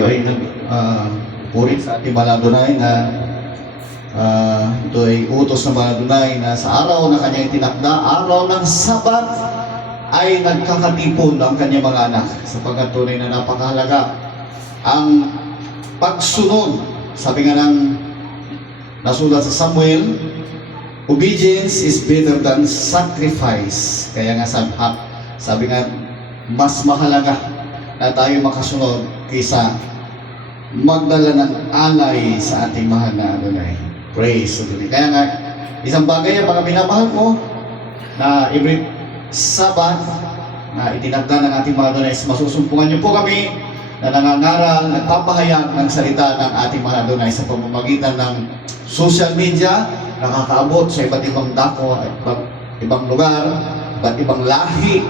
tayo ay puri sa ating Maladunay na ito ay utos ng Maladunay na sa araw na kanyang tinakda, araw ng Sabat, ay nagkakatipon ang kanyang mga anak sapagkat tunay na napakahalaga ang pagsunod. Sabi nga ng nasulat sa Samuel, obedience is better than sacrifice. Kaya nga sabi nga, mas mahalaga na tayo makasunod kaysa magdala ng alay sa ating mahal na Adonai. Praise the Lord. Kaya nga, isang bagay ang mga minamahal mo na every Sabat na itinagda ng ating mga Adonai, masusumpungan niyo po kami na nangangaral, nagpapahayag ng salita ng ating mga Adonai sa pamamagitan ng social media, nakakaabot sa iba't ibang dako, ibang lugar, iba't ibang lahi,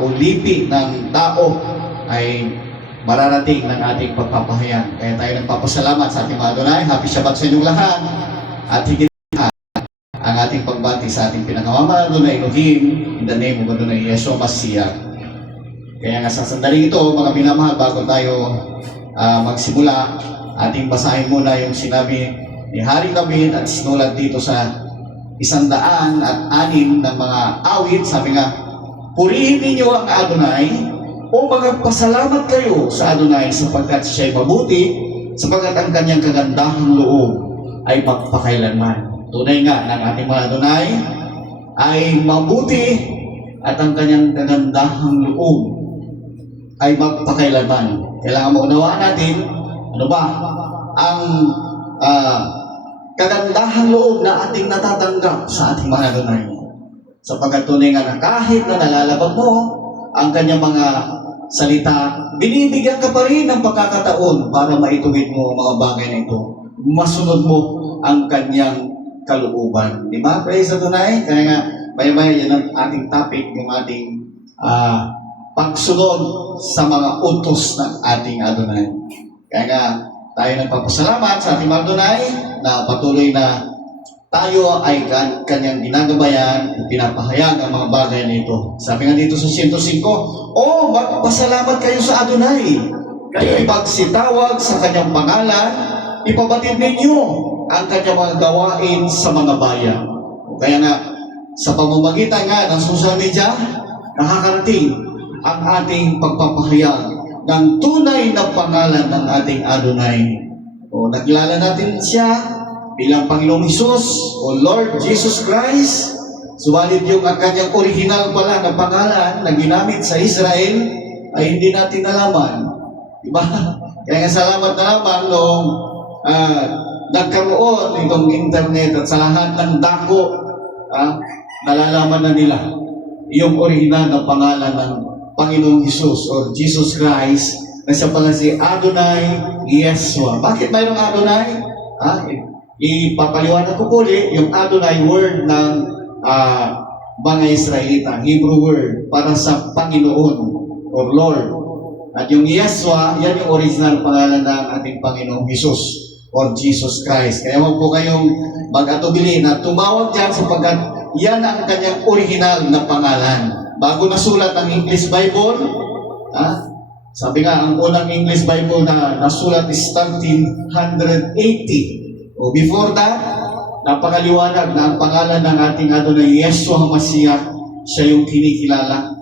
o lipi ng tao ay mararating ng ating pagpapahayag. Kaya tayo nagpapasalamat sa ating mga Adonai. Happy Shabbat sa inyong lahat. At higit ang ating pagbati sa ating pinakamamahal Adonai Elohim in the name of Adonai Yeshua Mashiach. Kaya nga sa sandaling ito, mga minamahal, bago tayo magsimula, ating basahin muna yung sinabi ni Haring David at sinulat dito sa 106 ng mga awit. Sabi nga, purihin ninyo ang Adonai o magpasalamat kayo sa Adonai sapagkat siya'y mabuti, sapagkat ang kanyang kagandahang loob ay magpakailanman. Tunay nga ng ating mga Adonai ay mabuti at ang kanyang kagandahang loob ay magpakailanman. Kailangan maunawaan natin ano ba ang kagandahang loob na ating natatanggap sa ating mga Adonai. Sapagkat tunay nga na kahit na nalalabag mo ang kanyang mga salita, binibigyan ka pa rin ng pagkakataon para maituwid mo ang mga bagay na ito. Masunod mo ang kanyang kalooban. Di ba? Praise Adonai. Kaya nga, maya-maya yan ang ating topic, yung ating pagsunod sa mga utos ng ating Adonai. Kaya nga, tayo nagpapasalamat sa ating Adonai na patuloy na tayo ay kanyang ginagabayan at pinapahayag ang mga bagay nito. Sabi nga dito sa 105, o magpasalamat kayo sa Adonai. Kayo ipagsitawag sa kanyang pangalan, ipabatid ninyo ang kanyang mga gawain sa mga bayan. Kaya nga, sa pamamagitan nga ng social media, nakakarating ang ating pagpapahayag ng tunay na pangalan ng ating Adonai. O nakilala natin siya bilang Panginoong Hesus o Lord Jesus Christ. Subalit yung ang kanyang original pala na pangalan na ginamit sa Israel ay hindi natin nalaman. Diba? Kaya nga salamat na lamang nung nagkaroon itong internet at sa lahat ng dako, nalalaman na nila yung original na pangalan ng Panginoong Hesus or Jesus Christ na siya pala si Adonai Yeshua. Bakit mayroong Adonai? Ipapaliwanag ko po ulit yung Adonai word ng mga Israelita, Hebrew word para sa Panginoon or Lord. At yung Yeshua, yan yung original pangalan ng ating Panginoong Jesus or Jesus Christ. Kaya huwag po kayong mag-atubili na tumawag dyan sapagkat yan ang kanyang original na pangalan. Bago nasulat ang English Bible, sabi nga, ang unang English Bible na nasulat is 1380. O before that, napakaliwanag na ang pangalan ng ating Adonai Yeshua Mashiach, siya yung kinikilala.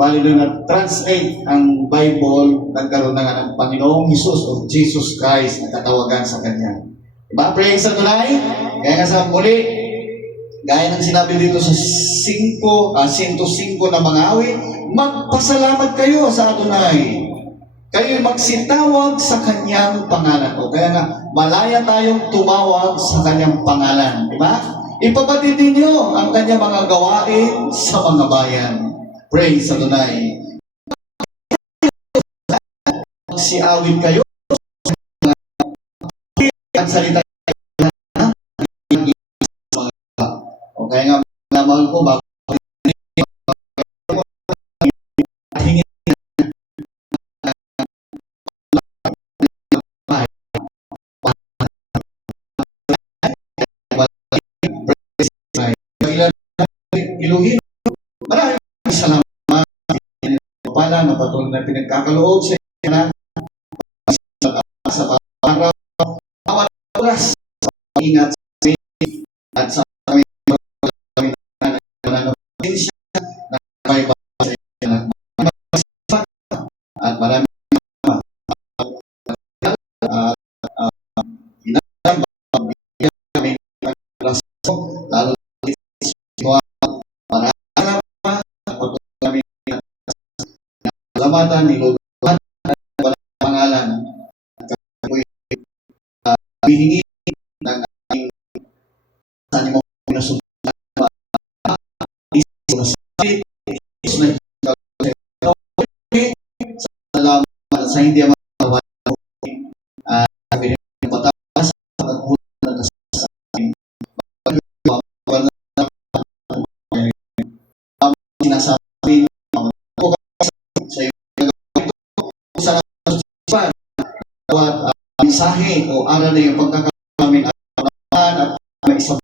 Bali doon na-translate ang Bible, nagkaroon na nga ng Panginoong Hesus o Jesus Christ na katawagan sa Kanya. Diba? Praise Adonai. Kaya nga sa muli, gaya ng sinabi dito sa 105 na mga awit, magpasalamat kayo sa Adonai. Kayo magsitawag sa kanyang pangalan. O kaya nga, malaya tayong tumawag sa kanyang pangalan. Diba? Ipabatid ninyo ang kanyang mga gawain sa mga bayan. Praise Adonai. Magsiawit kayo ang salita o kaya nga, lamang ko bago Elohim. Maraming salamat. Pala na patuloy na pinagkakaloob sa inyo na oras sa ingat sa amin at sa kami na may basa at marami kami lalo para kami salamatan ni Lord pangalan ako'y hihingi ng aking sa mo pinasulat salamat sa hindi makawan sabi ng pataas at punan sa akin sinasabi sa iyo sa bawat mensahe o aral na yung pagkakamin at may isang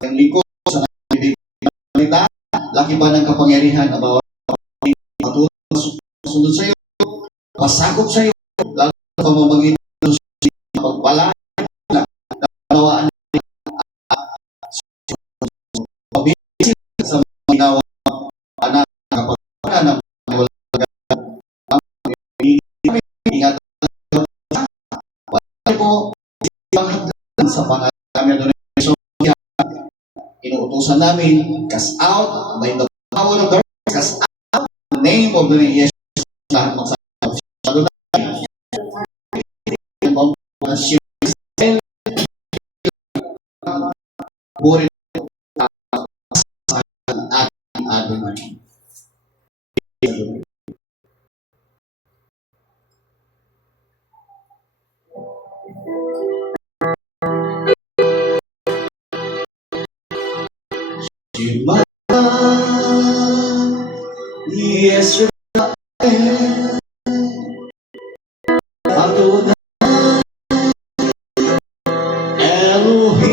ang lingkod sa nalita, laki ba ng kapangyarihan na bawat sunod sa iyo, pasakop sa iyo, lalo sa pamamagitan ng pagpala na nawaan pabilis sa mga ginawa anak kapag ng ingat po sa pangalan inuutosan namin cast out by the power of the cast out the name of the Jesus lahat magsasabi burin at Adonai. Shema Yisrael Adonai Elohim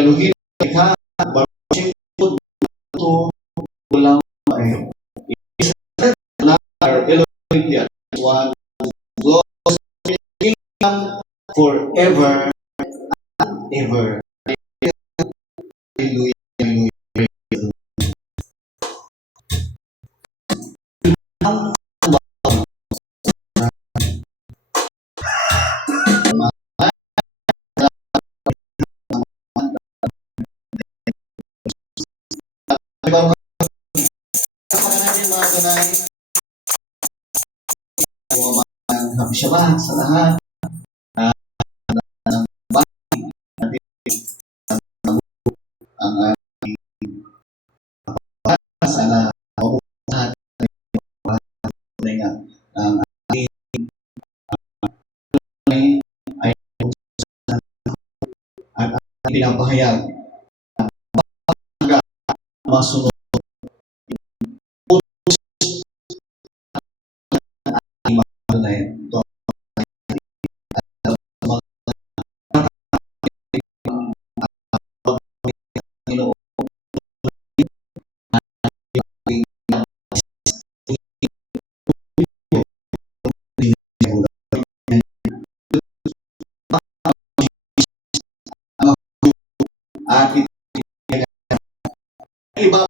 Elohim ka barashing to ulang Elohim one forever and ever. Hallelujah. Kami siya sa lahat ng bahay ang sana mabuhat ang ay at pinapahayag masunod na ito at iba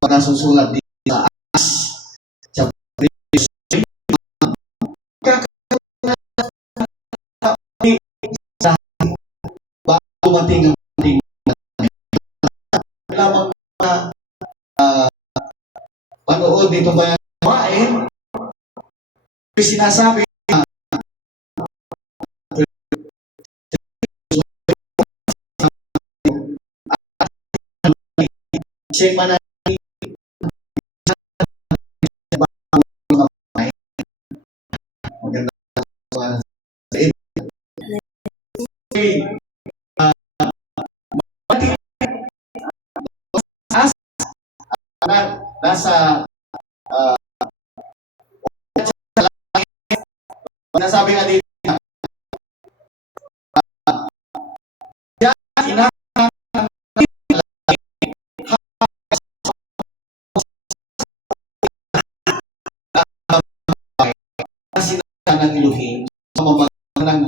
na nasusulat dito sa dumating ang ating lamang panood dito ba yung kumain sinasabi Siya'y mananatili sa mga pamahay. Maganda sa nasa nasabi nga dito ng Elohim sa mamagitan ng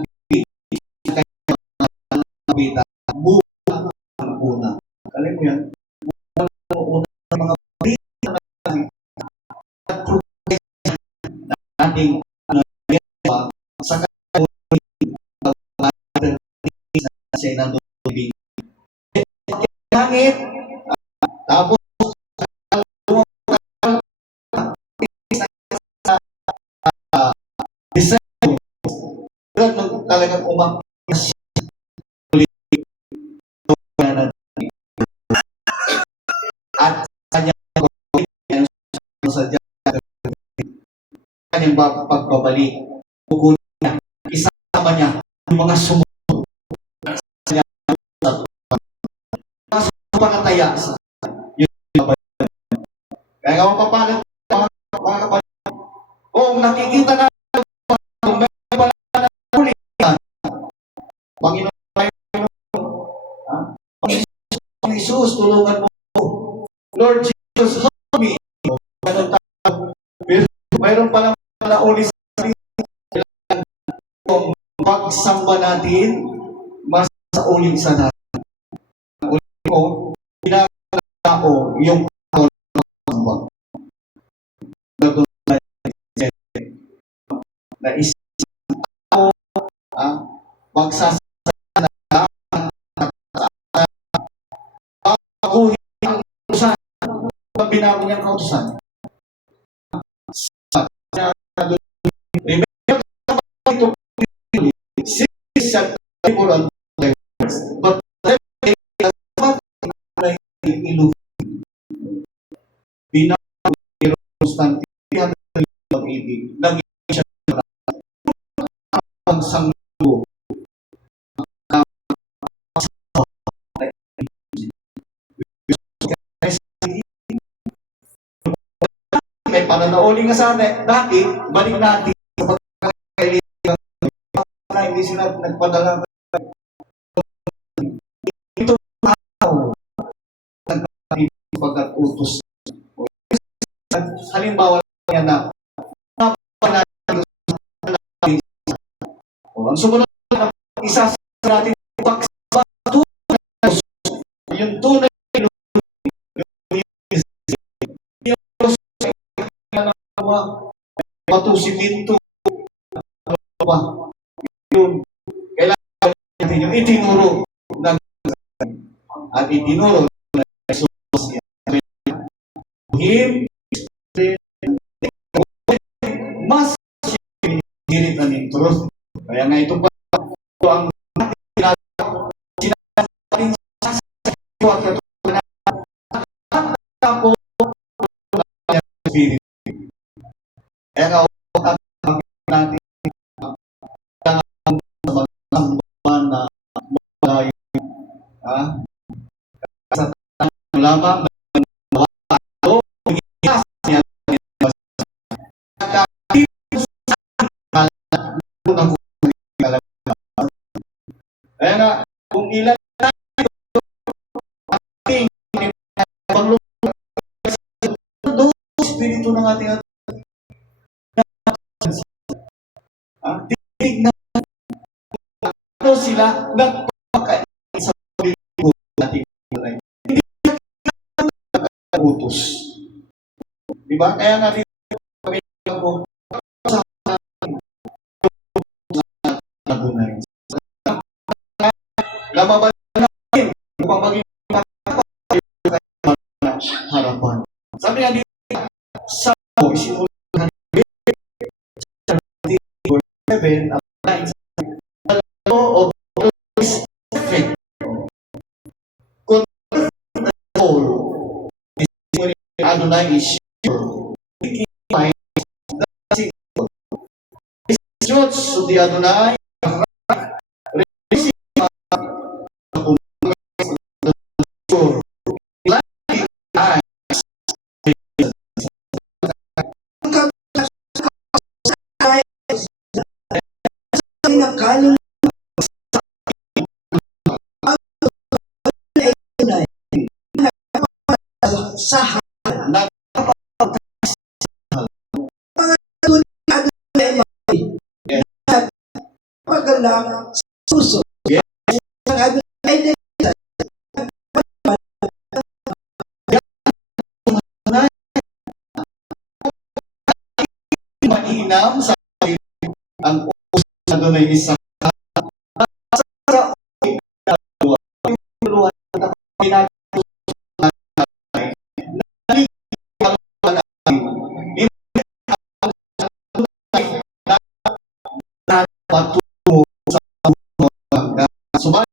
bita buwan ang una. Alam mo yan? Buwan ang una ng mga bita at progression na ating sa siya nanunubing. Langit, tapos talagang umakyat at kanyang pagbabalik pugunin niya, isama niya yung mga sumunod sa pangataya kaya nga mapapalit mga kapatid kung nakikita na Panginoon Jesus, tulungan mo. Lord Jesus, help me. Ganun tayo. Mayroon pa lang nauli sa kailangan kung pagsamba natin, mas sa uling sa natin. Ang uling mo, ginagawa tao, yung tao na samba. Na isang tao, magsasamba binago niyang kautusan. Binago ni Constantine pag-ibig. Naging siya ang sanggo. May pananauli nga sana dati, balik natin sa pagkakaibigan na hindi sila nagpadala ito tao pagkatutos halimbawa yan na ang sumunod na isa sa natin yung tunay matusiminto yung kailangan natin yung itinuro ng at itinuro ng Jesus him mas hirit na ng truth kaya nga ito pa ito ang sinasabi sa tapos kaya nga natin na malayo sa lamang kaya nga kung ilan ating espiritu ng ating tignan ano sila nagpapakain sa pagbibigo natin hindi utos diba kaya nga dito kami ko sa nagunay lamabal natin upang maging harapan sabi nga dito sa isinulan heaven applies the law of effect. Control Adonai is sure. Find the sinful. Truth to the Adonai. Nagkalong sa pagala suso mainam sa ang uso na doon ay isa patungo sa subalit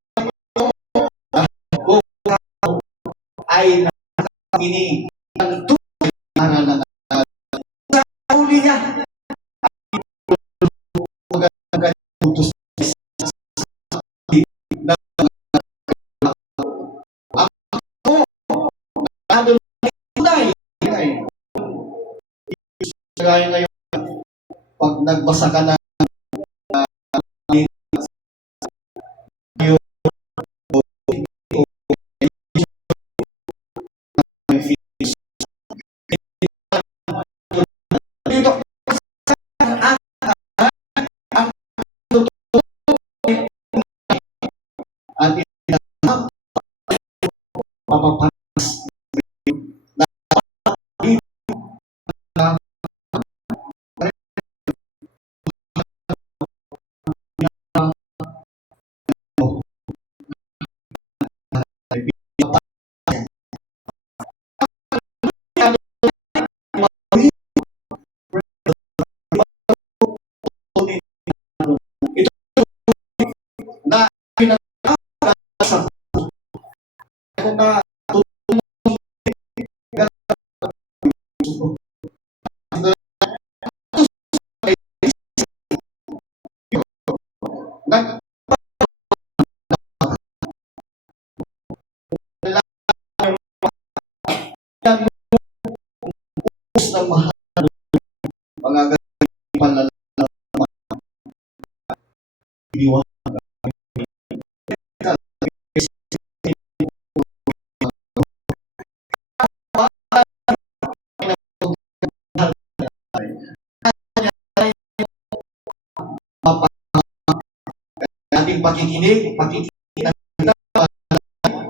ay nakakini ang tunay na aral na sa huli niya utos ang tunay kaya ngayon pag nagbasa ka na at mapapanas na pinagkakasa kung na ng mahal mga panlalaki ating pakikinig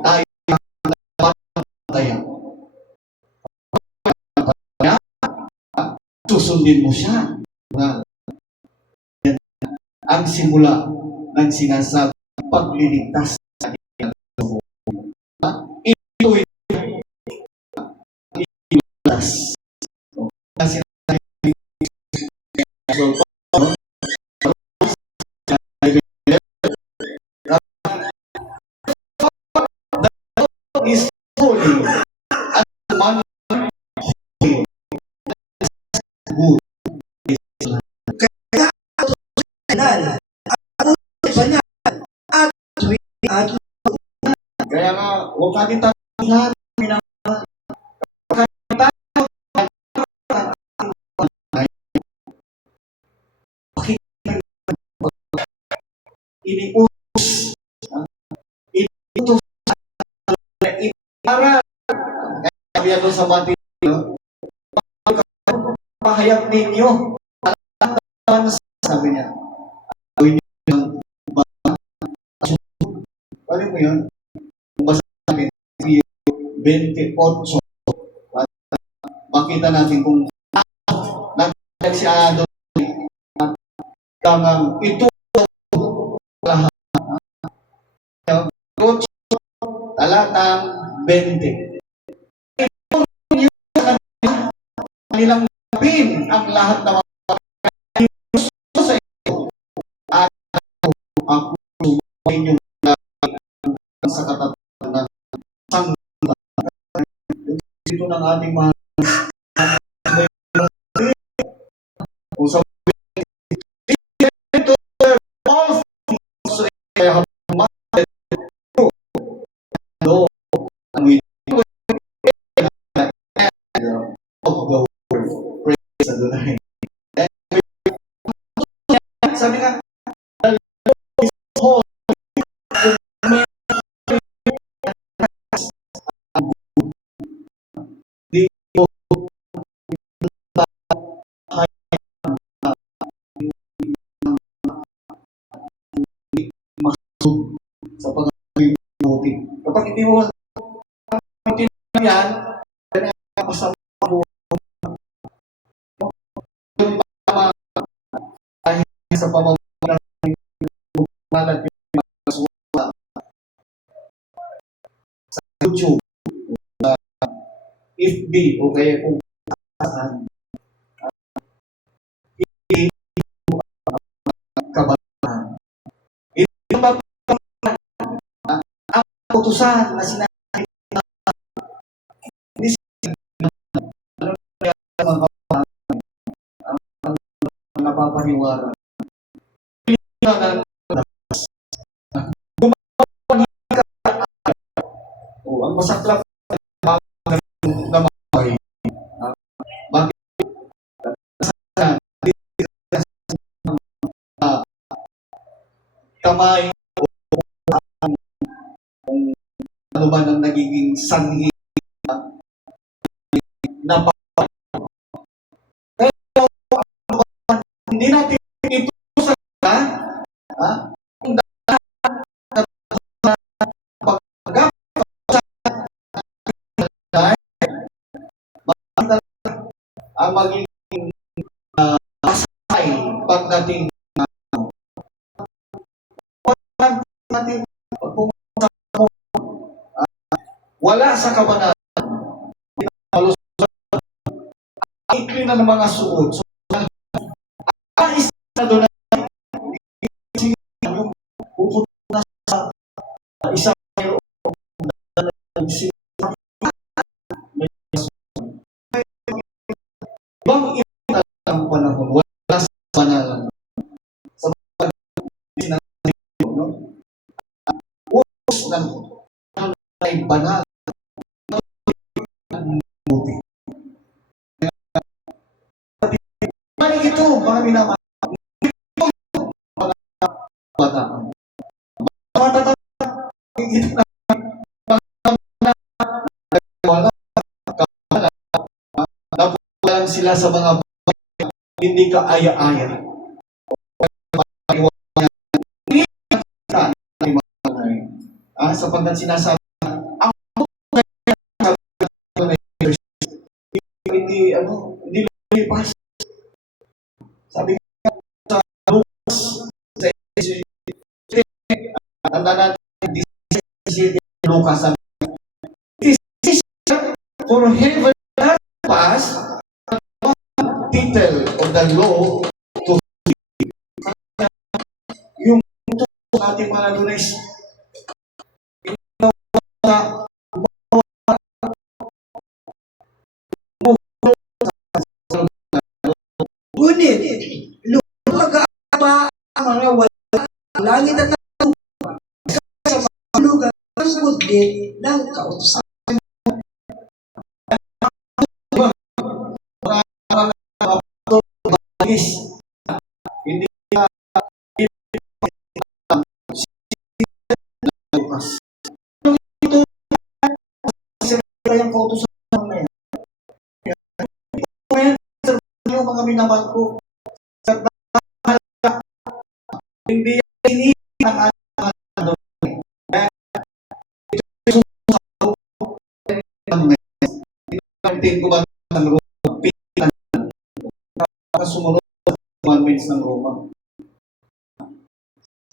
tayo tayo susundin mo siya na ang simula ng sinasabi pagliligtas sa ating buhay. Ito'y ligtas. Kasi is holy at man holy good. Kaya nga, huwag natin tanong lahat. Iniutos. Iniutos. Para kaya doon sa Mateo, pahayag ninyo. Sabi niya, gawin niyo ng ano mo yun? Basta natin 28. Makita natin kung nagtag si Adon at ito lahat. Talatang 20. Kanilang pin ang lahat ng gusto sa iyo at ako inyong sa katatagan ng sanggutan. Dito ng ating mahal hindi mo yan, masama po yung mga dahil sa pamamagitan ng malat sa YouTube, FB, o kaya kung saan, hindi kabatahan. Ito ba ang utusan na sinabi ni ano kaya mga kabatahan ang napapaniwala. Ang masaklap na mabuhay. Bakit? Kamay o kung ano man ang nagiging sanhi na hindi natin ito sa kung pagkagap ang magiging asay pagdating natin wala sa kabanatan ikli na ng mga suot. So, ang isa na doon yung pupunta sa isang bang ito ang panahon wala sa banalan sa sinabi no utos ng ay banal buti ano ito mga minamahal mga bata mga tatanda ito na wala napulan sila sa mga hindi ka aya-aya. Sapagkat sinasabi ang hindi lumipas. Sabi sa Lucas sa tanda natin 17 Lucas sabi this is for heaven has passed title of the law to yung ating mga lunes Ngunit, lumaga pa ang mga wala langit at lupa sa mga lugar ng budlit ng kautusan. Hindi yung kautusan na yan. Yung mga minamahal ko hindi yan ang ano ko ba ng Roma sumunod sa commandments ng Roma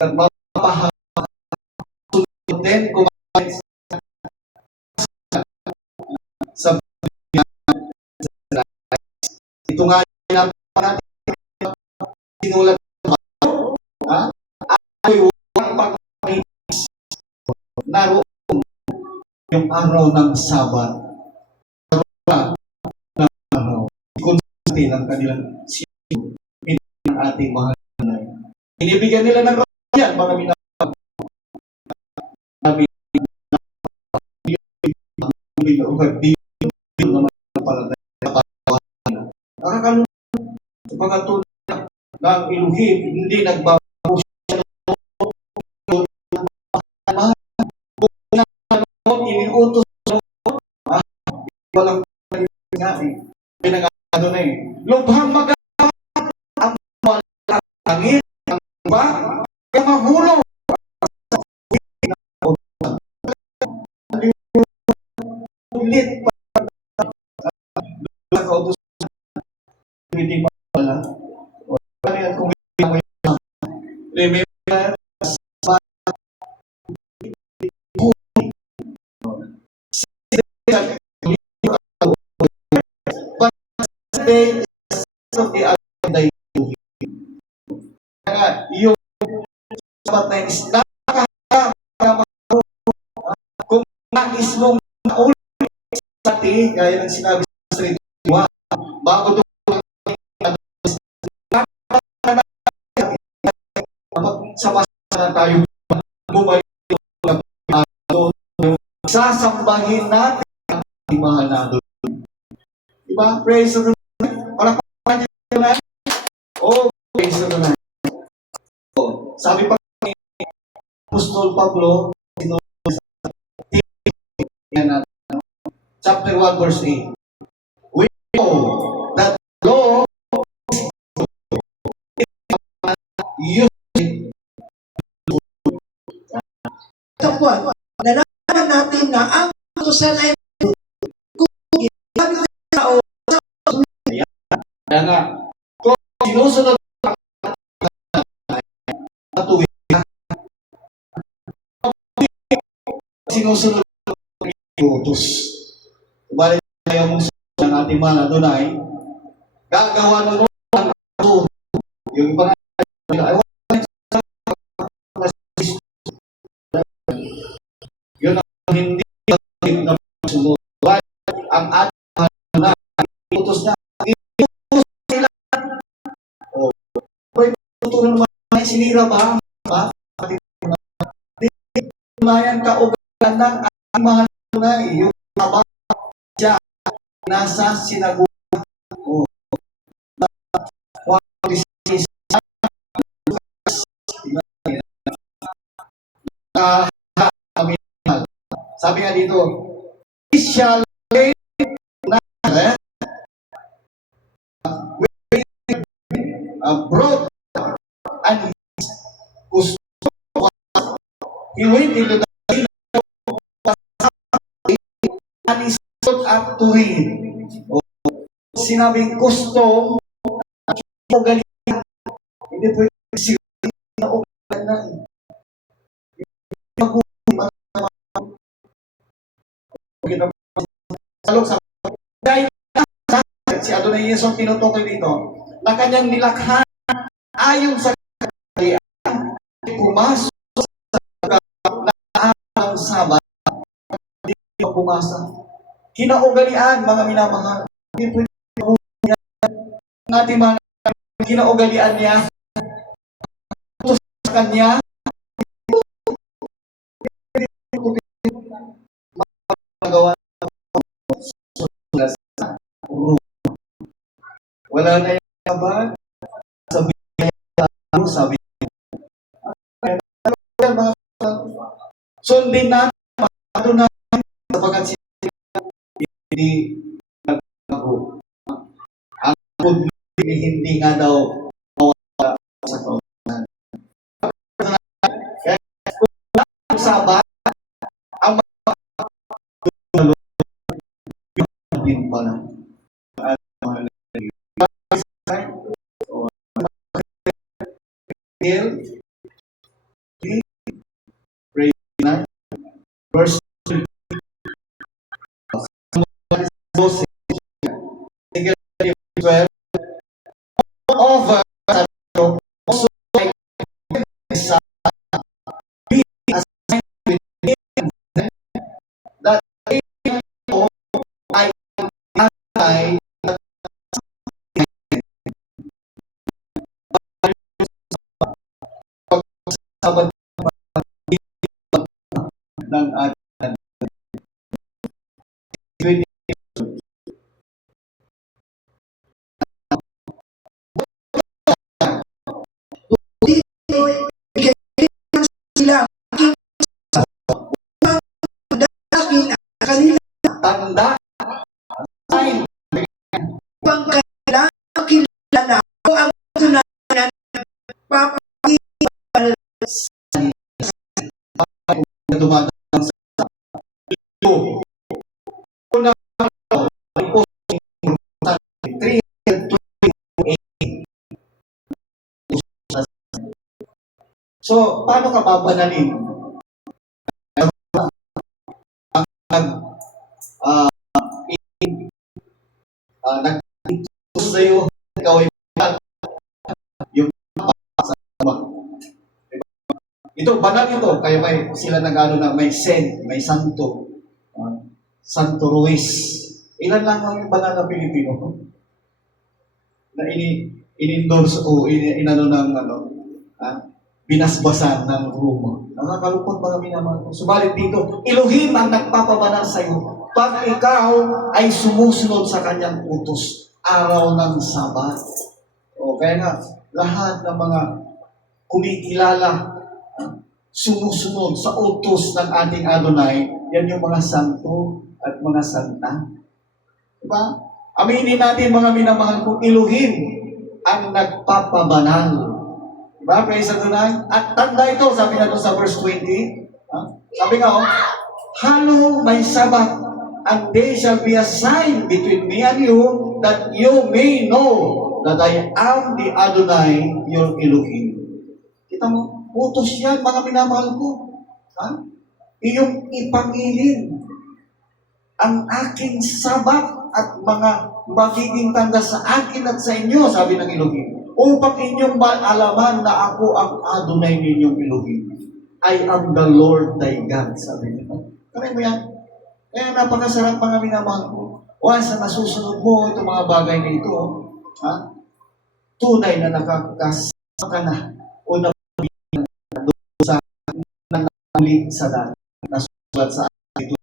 at mapahasunod din commandments sa ito nga yung natin sinulat ay huwag pag-inis naroon yung araw ng Sabat naroon ng araw konsulti ng kanilang sino ng ating mahal na inibigyan nila ng araw yan mga minamahal nakakalungkot sa pagkatuloy ng Elohim hindi nagbabago siya ng iniutos walang nga pinag-ano na lubhang magawa ang malangit ang ba kaya mahulog hindi pa nakautos hindi pa pala. O, ano yan kung remember but today of the other yung sabat na is kung nais mong naulit sa atin, gaya ng sinabi sa Sritwa, bago doon sama na tayo bumalik doon, sasambahin natin ang mahal na doon. Diba? Praise the Lord. Para pa na. Oh, praise the Lord. Oh, sabi pa ni Apostol Pablo, chapter 1 verse 8. We know that law is Kapwa, nalaman natin na ang utusan ay kung ginamit ng tao kaya nga, kung sinusunod ang matuwid, sinusunod ang utos. Balik tayo mong sa ating mahal Adonai, gagawa nun ang utos. Yung iba nga, yun ang hindi na sunod. Ang ating mahal Adonai, utos na sinira ba? Mayan kaugalan ng ating mahal na yung habang siya nasa sinaguhan o sabi nga dito, shall brought and gusto he went into the and he stood up to read. Sinabing gusto ugaling hindi pwede siguro na ugaling na salok sa dahil si Adonai Yesus ang tinutukoy dito na kanyang nilakhan ayon sa kalian pumasok ang Sabat, hindi mo pumasa. Kinaugalian, mga minamahal. Hindi po yung ating mga kinaugalian niya. Ito sa kanya, magawa wala na yung ba? Sabi sundin natin na sapagkat hindi nagbago. Ang good hindi nga daw mawala sa kautusan. Kaya kung Sabat, ang mga din pala. Verse 12 over also like be assigned within that I Sabat ng ating sila kanila tanda sign pang kailangan kilala ko ang tunanan papakipal na dumadaan sa iyo. Una So, paano ka babanalin? Nag, uh, nag-gusto sa'yo, ikaw ay yung ito, banal ito, kaya may sila nag-ano na may saint, may santo. Santo Ruiz. Ilan lang ang banal na Pilipino na in-endorse o inano ng ano, binasbasan ng Roma. Nakakalungkot mga minamahal ko. Subalit dito, Elohim ang nagpapabanal sa iyo pag ikaw ay sumusunod sa kanyang utos araw ng Sabat. O kaya nga, lahat ng mga kumikilala, sumusunod sa utos ng ating Adonai, yan yung mga santo at mga santa. Diba? Aminin natin mga minamahal ko, Elohim ang nagpapabanal. Diba? Praise Adonai. At tanda ito, sabi na doon sa verse 20. Sabi nga, Halo my Sabbath, and they shall be a sign between me and you, that you may know that I am the Adonai, your Elohim. Kita mo, utos yan, mga minamahal ko. Iyong ipangilin ang aking Sabat at mga magiging tanda sa akin at sa inyo, sabi ng Elohim, upang inyong malaman na ako ang Adonai ninyong Elohim. I am the Lord thy God, sabi niya. Kaya mo yan? Kaya napakasarap mga minamahal ko. Once na nasusunod mo itong mga bagay na ito, tunay na nakakasama ka na o nabigyan sa nangaling sa dati. Nasulat sa atin ito.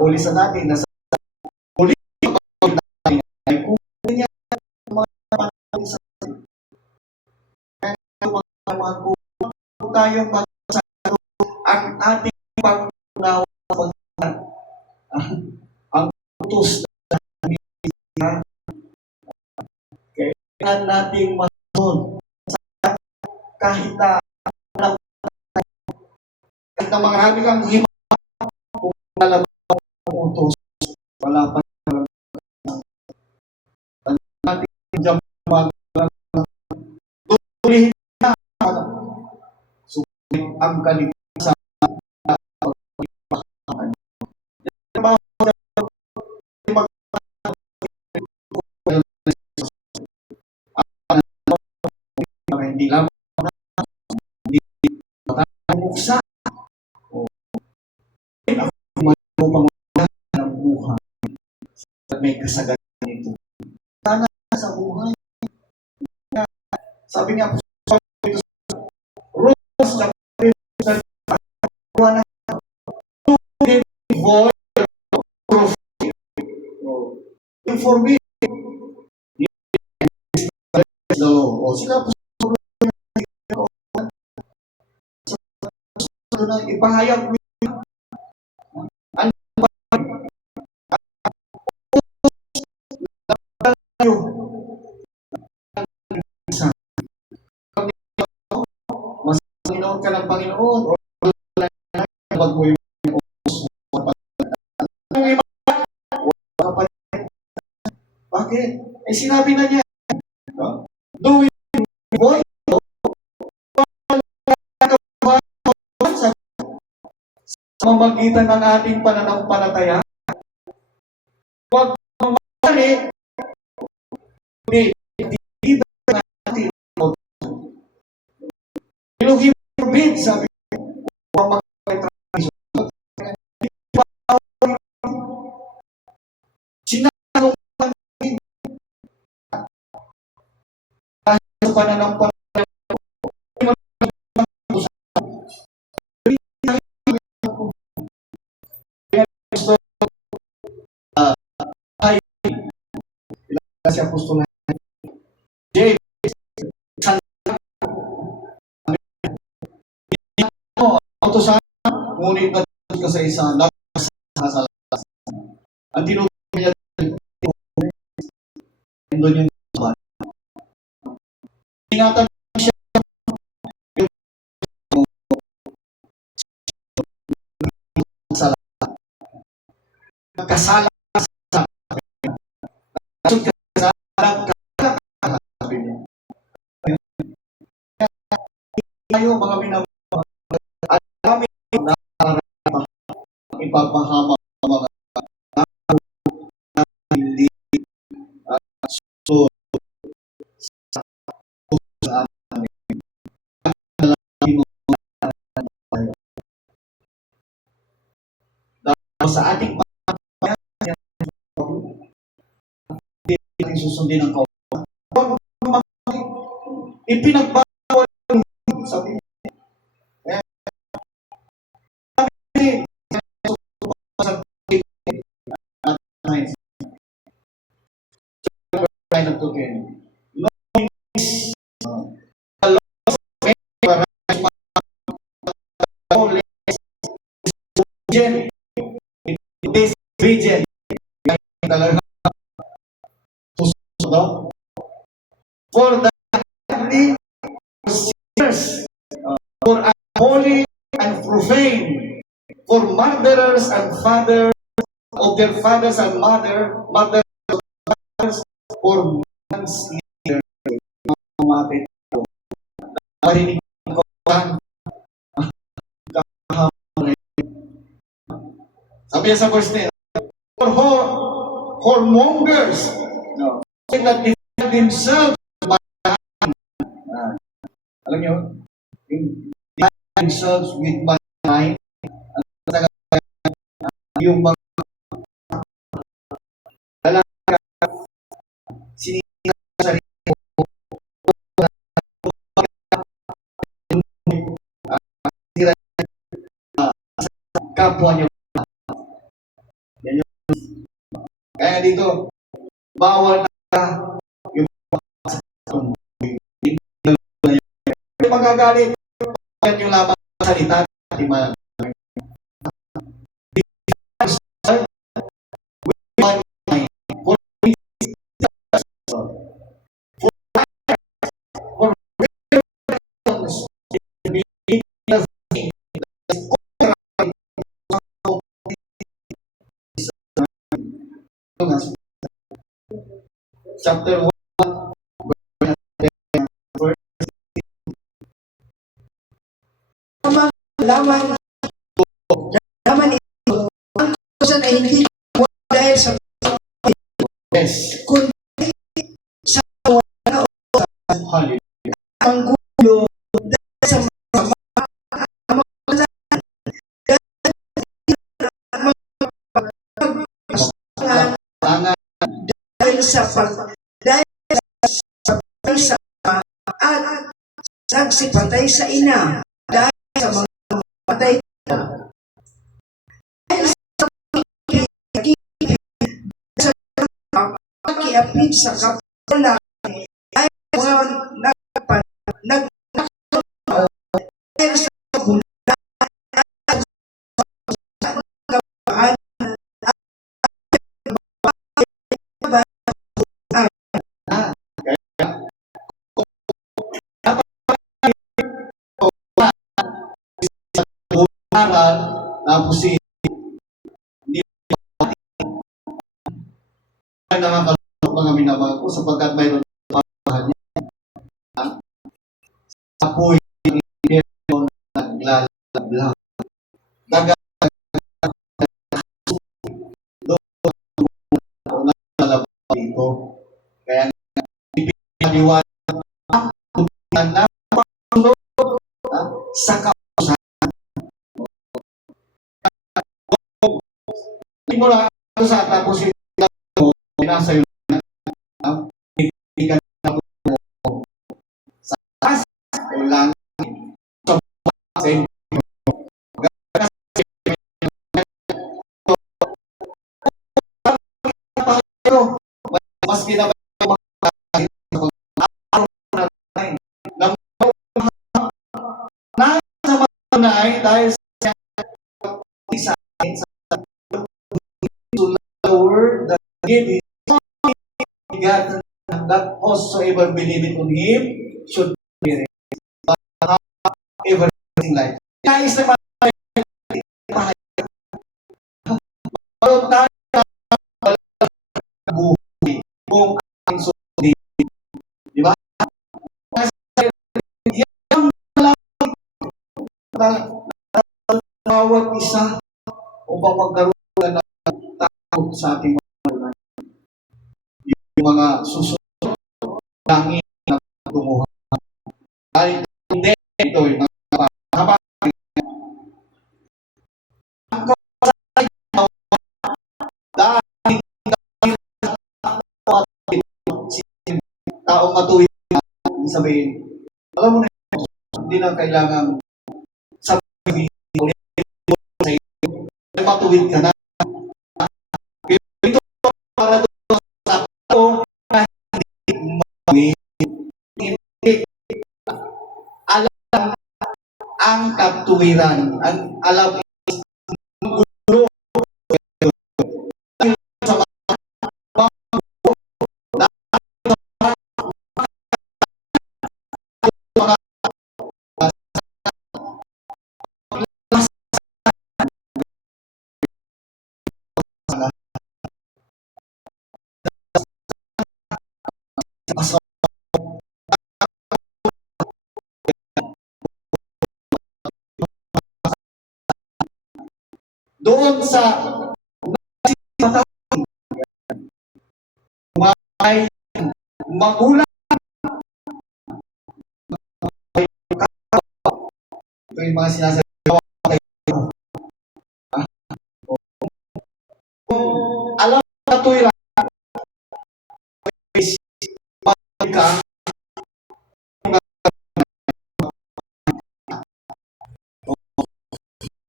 Uli sa natin, nasa uli natin ay kunin niya mga pangaling sa atin. Kaya mga kung tayong magsasaro ang ating pangunawa ang utos na kailangan nating masunod kahit na marami kang hima kung alam ang utos, wala pa natin dyan tulihin na sulit ang kaligtasan hindi lang hindi matamuksa o pangulanan ng buhay at may kasagaran nito. Sana sa buhay. Sabi nga po sa Romans chapter 1, void prophet. For me, the law. O sila po na ipahayag mo ano ba mas Panginoon ka ng Panginoon o wag mo yung bakit? Eh sinabi na niya do it boy sa mamagitan ng ating pananampalataya. Huwag mamali, hindi natin Elohim forbid, sabi ko, sinanong dahil sa pananampalataya si Apostol James, utosan, ngunit natin ka sa isa, nasa ang tinutulong niya, doon yung sabat. Ingatan siya yung sala. Kasala sa pagpapahamak ng mga tao na hindi so sa amin. Tapos sa ating pagpapahamak, hindi natin susundin ang kautusan. Ipinagbawal sabi niya. Region talaga for the sinners, for unholy and profane, for murderers and fathers of their fathers and mothers, for manslayer, mamatay. Marinig ko ba? Sabi niya sa verse 10, for whoremongers, no, that defend themselves by alam niyo, yung defend themselves with mankind, yung mga talaga sinira sa sarili mo, sinira kapwa niyo. Yan yung, kaya dito, bawal na yung magagalit. Yan yung lamang salita natin man. Chapter 1 Laman ito ang kautusan ay hindi dahil sa yes. kundi sa wala ang gulo dahil sa dahil sa at nagsipatay sa ina dahil sa mga patay dahil sa pakiapid sa kapala ay mga dahil sa aral tapos si hindi nakakalungkot mga minamahal ko sapagkat mayroon pamahal niya. Apoy ng impyerno naglalablang. Dagat doon naglalablang dito. Kaya ipinaliwanag na sa kausan. Hindi mo lang sa tapos yung nasa yun sa taas o lang sa mas kinabay dahil sa isa the word that gave his only begotten that whosoever believeth on him should perish but have everlasting life. Nais naman tayo buhay kung ang sundin. Di ba? Yan lang bawat isa o upang magkaroon ng takot sa ating mga buhay. Yung mga susunod langit na tumuha. Dahil hindi ito yung mga habang ang kawasan dahil taong matuwid sabihin, alam mo na yun, hindi na kailangan sabihin ulit sa iyo, matuwid ka na. Ito para doon sa tao na hindi matuwid. Hindi alam ang katuwiran, ang alam gulo sa mga doon sa may magulang. Ito yung mga sinasabi ko. Alam na tuwira ka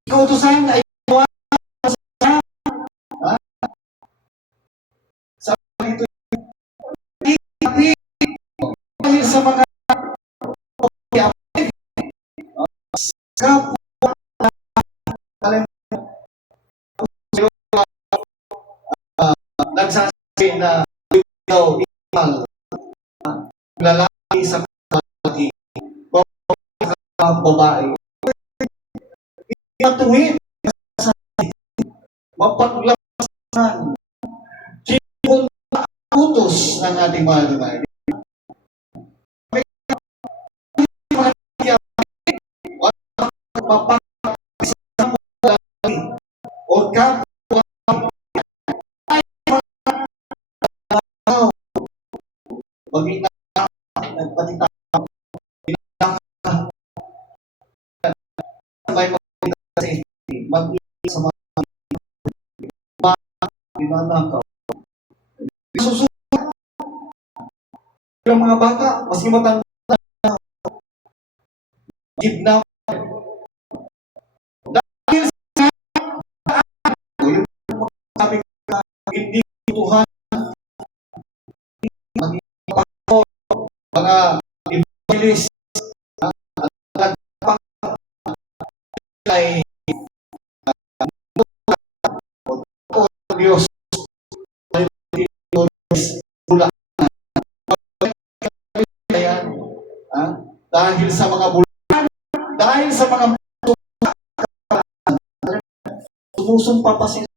kautusan ay sa ito dahil sa mga kapwa nagsasabi na ikaw imal lalaki sa lalaki babae matuwid mapaglabasan kung utos ng ating mahal na bahay. O kapwa ay maging nagpatita may mag-iisip sa mga binanakaw. Susunod yung mga bata, mas matanda gitna dahil sa yung sabi ka, hindi Tuhan mga evangelist at ay Diyos ay bulan dahil sa mga bulan dahil sa mga sumusumpa pa sila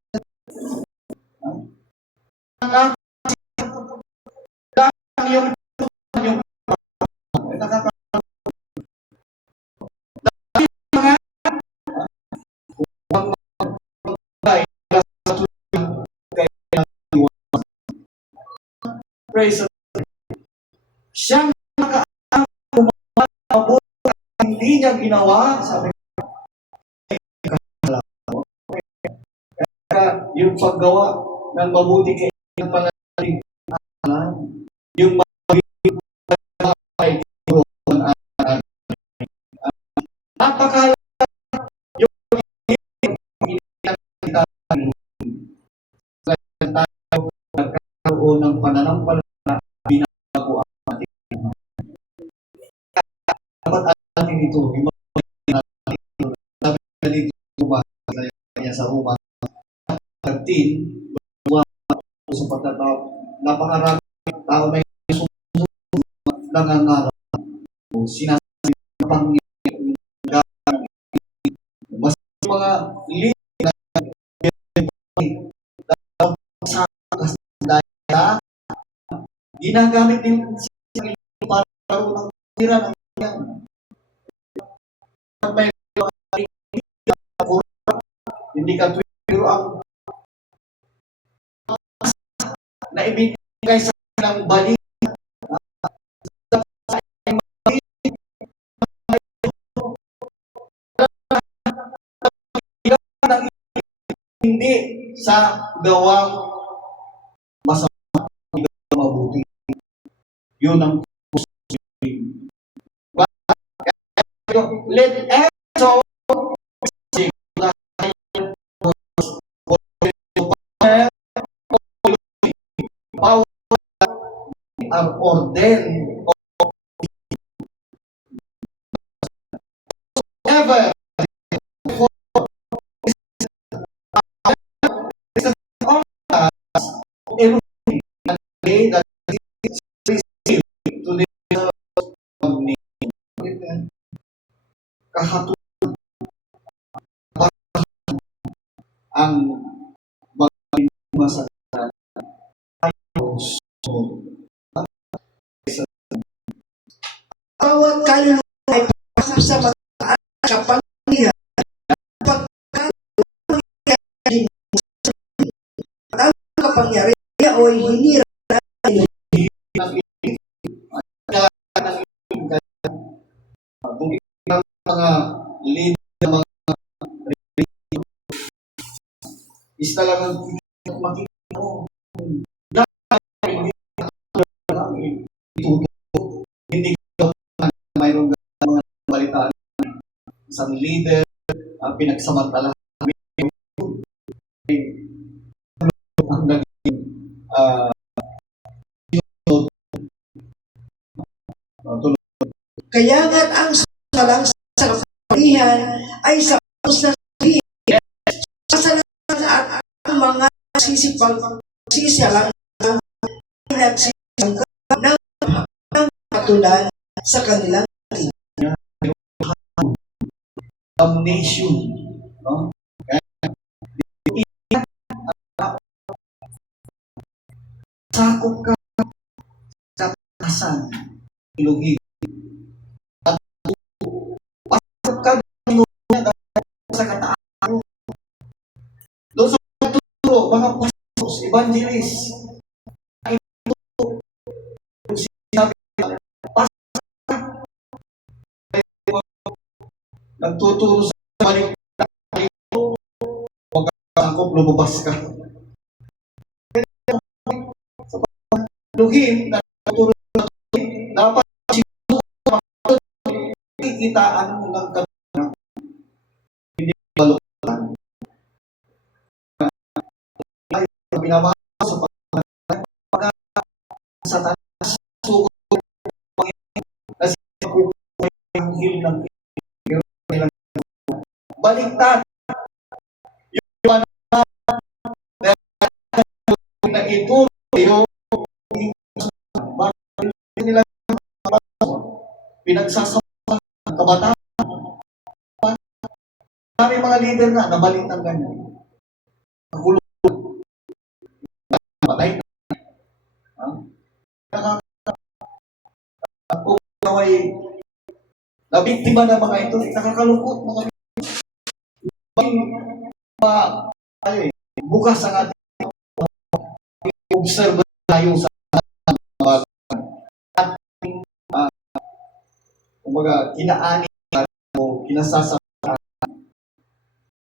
yung praise siyang mabuti hindi niya ginawa sabi kaya yung paggawa ng mabuti kay ng pangaling yung magiging ay napakahalaga yung nagkaroon ng pananampalataya binago ang ating dapat atin ito yung natin ito sa Roma 13 sa pagkatao napakarami tao na nangangarap sinasabi ng Panginoon mas mga daya ginagamit din para ng tira ng yan may hindi ka pero ibigay sa kanilang balik hindi sa gawang masama, mabuti. Yun ang positive. Let every soul power are ordained ever everything that is received to the kahatulan ang mga Bawat kaluluwa ay pasok sa mataas na kapangyarihan. Pagkakaluluwa ang kapangyarihan o hinira kung ilang mga lead ng mga is talagang makikita mo hindi ka mayroong mga balitaan isang leader ang pinagsamantala ang naging tulog. kaya nga't ang salang sa kapangyarihan ay sa na sabihin. Kasalanan at ang mga sisilang ng patulan sa kanilang Damnation, no? Sakop ka sa katasan, ilugin. At pasok ka sa kataan. Doon sa tuturo, mga pastors, evangelist, nagtuturo sa mali, huwag ka sakop, lumabas ka. Sa pagluhin, nagtuturo sa dapat kikitaan mo ng kanina, hindi malukutan. Ay, pinamahal sa pagkakas sa tanas, sugod na siya ang hiling ng baliktad. Yung iba na ito, yung nila pinagsasama ng kabataan. May mga leader na nabalik ng ganyan. Nagulo. Patay na. Kung ikaw ay nabiktima ng mga ito, nakakalungkot mga bukas ang ating observe tayo sa ating kumbaga kinaani o kinasasama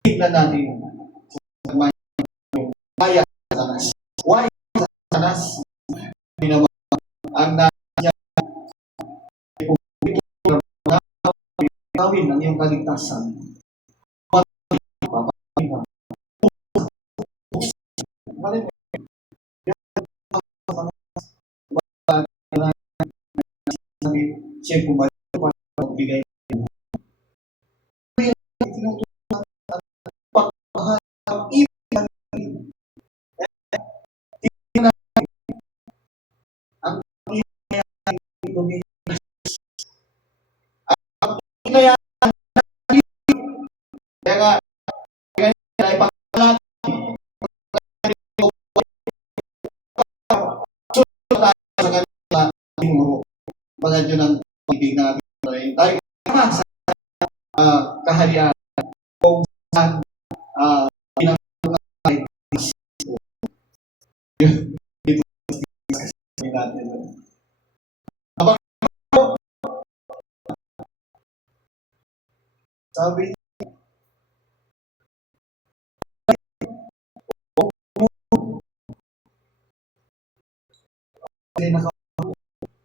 tignan natin yung kaya sa sanas. Why sa sanas? Ang nandiyan gawin ng iyong kaligtasan. Siya bumalik para magbigay mga yun ang ibig natin tayo sa kaharian kung saan Sabi niya,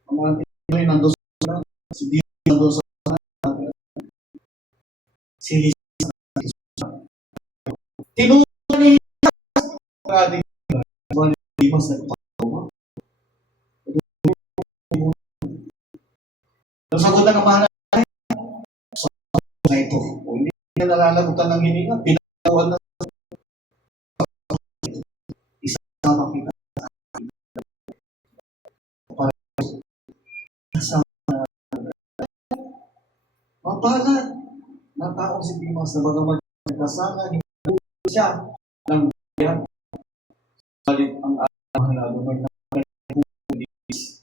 ang ating Pinoy nandun sa si Dio nandun sa si Jesus. Tinulungan niya ang ating Dimas nagpapagawa. Ang sagot ng mahal na ito. O hindi niya nalalagutan ng hininga, pinagawa na isama kita. Mapalad na taong si Dimas na bagaman nagkasala, hindi siya ng bayan. Salit ang mahalado may napulis.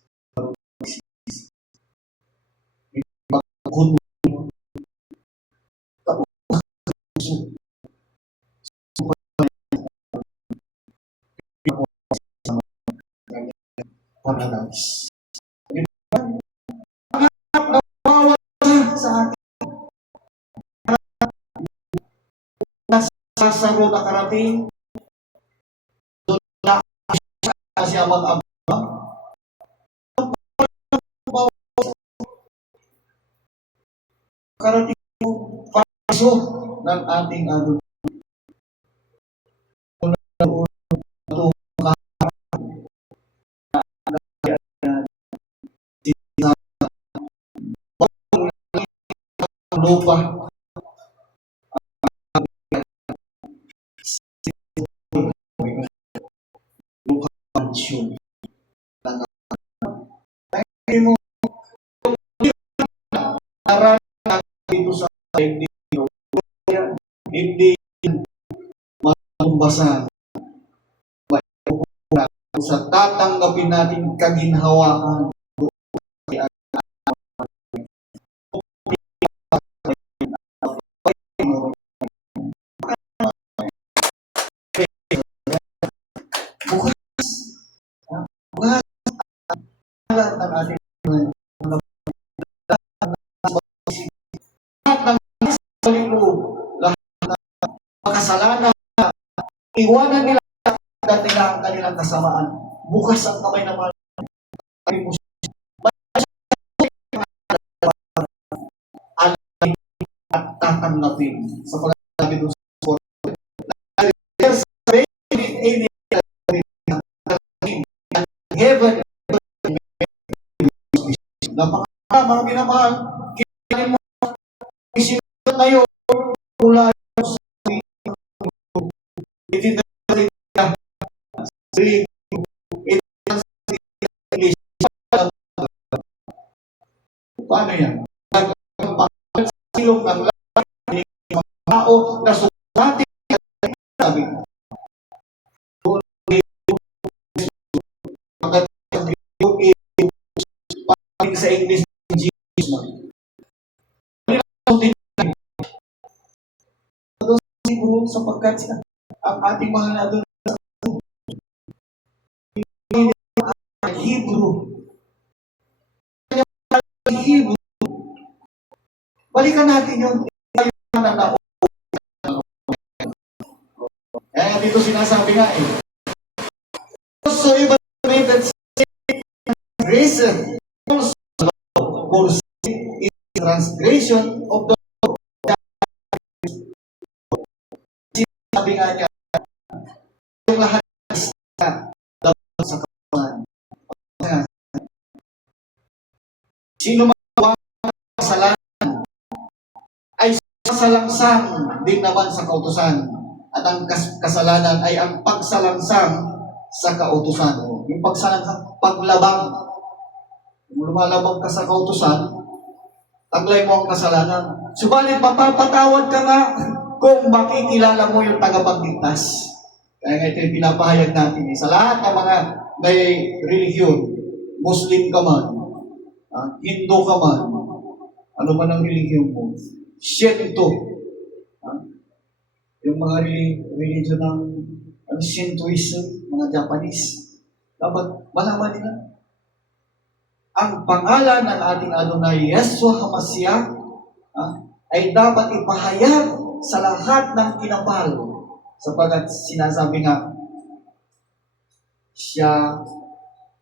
Kung paradise. Sa ating Lazaro na karating, doon na siya mag-abang. Karating paso ng ating ano. Lupa. Lupa pansyon. Kaya mo, aral dito sa dito, hindi matumbasan. Sa tatanggapin natin kaginhawaan. Lahat ng ating lahat ng makasalanan, iwanan nila dati na ang kanilang kasamaan. Bukas ang kamay ng mga at tatanggapin sa pagkakabi doon sa heaven. Napaka mga minamahal, kinanin mo isinunod na yun mula sa paano yan? Silong ng lahat ng tao na sumati sabi sa English Jesus. Siguro sapagkat ang ating mahal na doon Hebrew. Balikan natin yung kaya dito sinasabi nga so even that reason for is transgression of the sabi nga niya yung lahat sa kawan. Sino man kasalanan ay sasalangsang din naman sa kautusan at ang kasalanan ay ang pagsalangsang sa kautusan. Yung pagsalangsang, paglabang. Kung lumalabang ka sa kautusan, taglay mo ang kasalanan. Subalit mapapatawad ka nga kung makikilala mo yung tagapagligtas. Kaya nga ito yung pinapahayag natin. Sa lahat ng mga may religion, Muslim ka man, Hindu ka man, ano man ang religion mo, Shinto, yung mga religion ng Shintoism, mga Japanese, dapat malaman nila ang pangalan ng ating Adonai Yeshua HaMashiach ay dapat ipahayag sa lahat ng kinapal. Sapagkat sinasabi nga, siya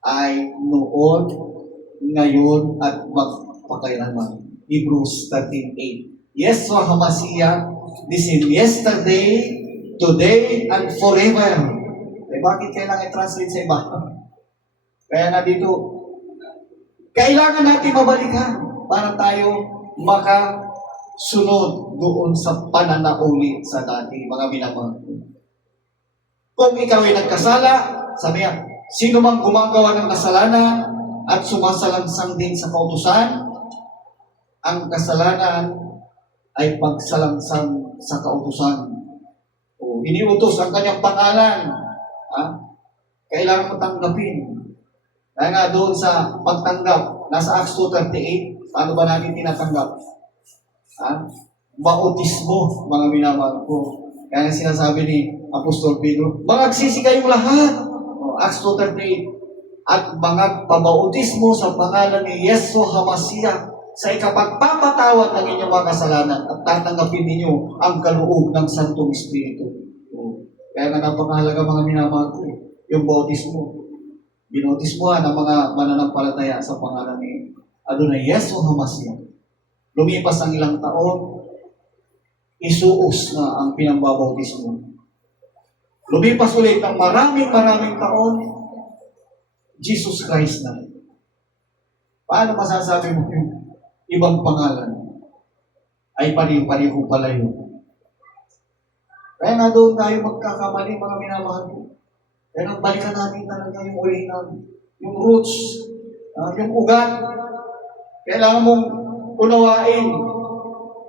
ay noon, ngayon, at magpakailanman. Hebrews 13:8. Yeshua HaMashiach, the same yesterday, today, and forever. Eh, bakit kailangan i-translate sa iba? Kaya na dito, kailangan natin mabalikan para tayo makasunod doon sa pananauli sa dati, mga minamahal. Kung ikaw ay nagkasala, sabi niya, sino mang gumagawa ng kasalanan at sumasalangsang din sa kautusan, ang kasalanan ay pagsalangsang sa kautusan. O, iniutos ang kanyang pangalan. Ha? Kailangan mo tanggapin. Kaya nga doon sa pagtanggap, nasa Acts 2:38, paano ba natin tinatanggap? Ha? Bautismo, mga minamahal ko. Kaya nga sinasabi ni Apostol Pedro, magagsisi kayong lahat. O, Acts 2:38, at mga pabautismo sa pangalan ni Yeshua HaMashiach sa ikapagpapatawad ng inyong mga kasalanan at tatanggapin ninyo ang kaloob ng Santong Espiritu. O, kaya nga napakahalaga mga minamahal ko, yung bautismo. Binautismohan ang mga mananampalataya sa pangalan ni Adonai Yeshua HaMashiach. Lumipas ang ilang taon, isuos na ang pinambabautismo. Lumipas ulit ng maraming taon, Jesus Christ na. Paano masasabi mo yung ibang pangalan ay pariho-pariho pala yun? Kaya nga doon tayo magkakamali, mga minamahal ko. Kaya balikan natin talaga yung original, yung roots, yung ugat. Kailangan mong unawain.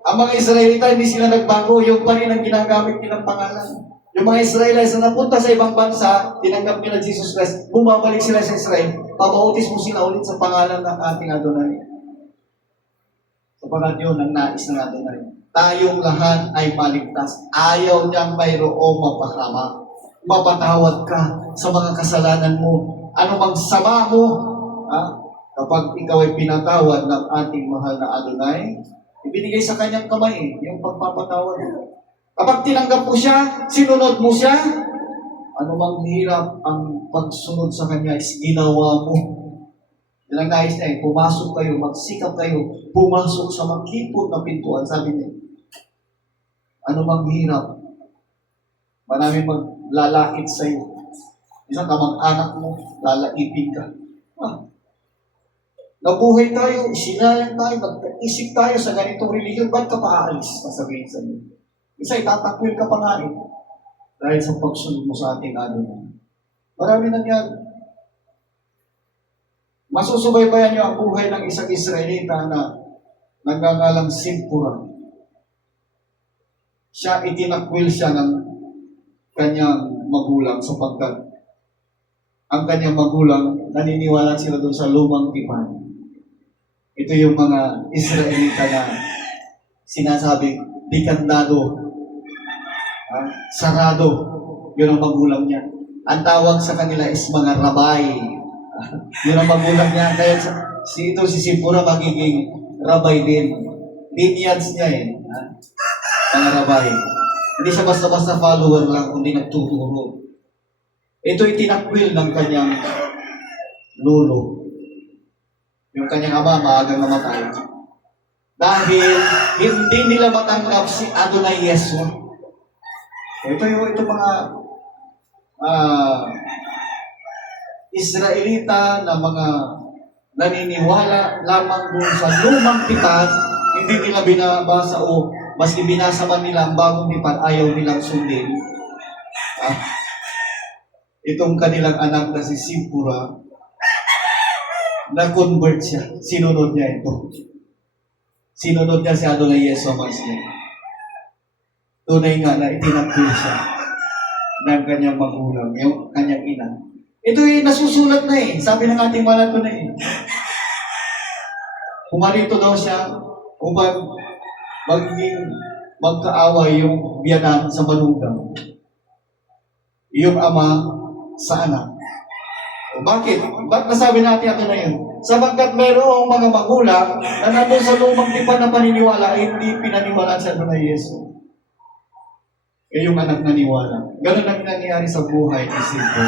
Ang mga Israelita, hindi sila nagbago. Yung pa rin ang ginagamit nilang pangalan. Yung mga Israelites na napunta sa ibang bansa, tinanggap nila Jesus Christ, bumabalik sila sa Israel, pabautis mo sila ulit sa pangalan ng ating Adonai. Sapagat yun ang nais ng Adonai. Tayong lahat ay maligtas. Ayaw niyang mayroong mapahama. Mapatawad ka sa mga kasalanan mo. Ano mang sama mo, kapag ikaw ay pinatawad ng ating mahal na Adonai, ibinigay sa kanyang kamay yung pagpapatawad mo. Kapag tinanggap mo siya, sinunod mo siya, ano mang hirap ang pagsunod sa kanya is ginawa mo. Yan ang nais niya, pumasok kayo, magsikap kayo, pumasok sa makipot na pintuan. Sabi niya, ano mang hirap, maraming maglalakit sa'yo. Isang kamang-anak mo, lalaipin ka. Nabuhay tayo, isinalang tayo, nag-isip tayo sa ganitong religion, ba't ka paaalis? Masabihin sa iyo. Isa, itatakwil ka pa nga dahil sa pagsunod mo sa ating Adonai. Marami nangyari. Masusubaybayan niyo ang buhay ng isang Israelita na nagngangalang Sipora. Siya, itinakwil siya ng kanyang magulang sapagkat ang kanyang magulang naniniwala sila doon sa lumang tipan. Ito yung mga Israelita na sinasabing dikandado, sarado, yun ang magulang niya. Ang tawag sa kanila is mga rabay. Yun ang magulang niya. Kaya si Sipora magiging rabay din. Lineage niya mga rabay. Hindi siya basta-basta follower lang, kundi nagtuturo. Ito'y tinakwil ng kanyang lolo. Yung kanyang ama, maagang namatay. Dahil hindi nila matanggap si Adonai Yeshua. Ito mga Israelita na mga naniniwala lamang doon sa lumang tipan, hindi nila binabasa o maski binasa man nila ang bagong tipan, ayaw nilang sundin. Itong kanilang anak na si Sipora, nag-convert siya. Sinunod niya ito. Sinunod niya si Adonai Yeshua HaMashiach. Tunay nga na itinakwil siya ng kanyang magulang, yung kanyang ina. Ito nasusulat na sabi ng ating malat ko na Pumarito daw siya upang magiging magkaaway yung biyanan sa manugang. Yung ama sa anak. Bakit? Ba't nasabi natin ito na yun? Sapagkat mayroong mga magulang na nandun sa lumang tipan na paniniwala, hindi pinaniwalaan sa Adonai Yesu. Eh yung anak naniwala. Ganun ang nangyayari sa buhay ni Sito.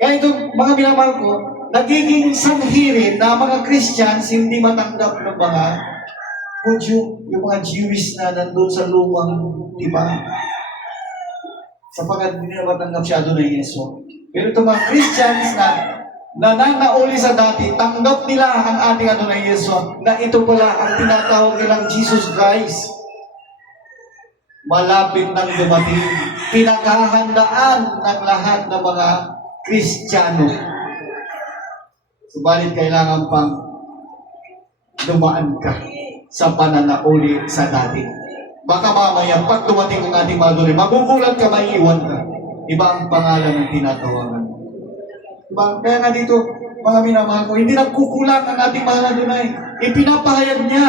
Kaya ito, mga minamahal ko, nagiging sanhirin na mga Christians hindi matanggap ng mga Hudyo, yung mga Jewish na nandun sa lumang tipan. Sapagkat hindi na matanggap siya doon ng Yeso. Pero itong mga Christians na nananauli sa dati, tanggap nila ang ating ano ng Yeso, na ito pala ang tinatawag nilang Jesus Christ. Malapit nang dumating, pinaghahandaan ng lahat ng mga Kristiyano. Subalit kailangan pang dumaan ka sa pananauli sa dati. Baka mamaya, pag dumating ang ating mga doon, magugulat ka, maiiwan ka. Iba ang pangalan ng tinatawagan. Diba? Kaya nga dito, mga minamahal ko, hindi nagkukulang ang ating mga Adonai. Ipinapahayag niya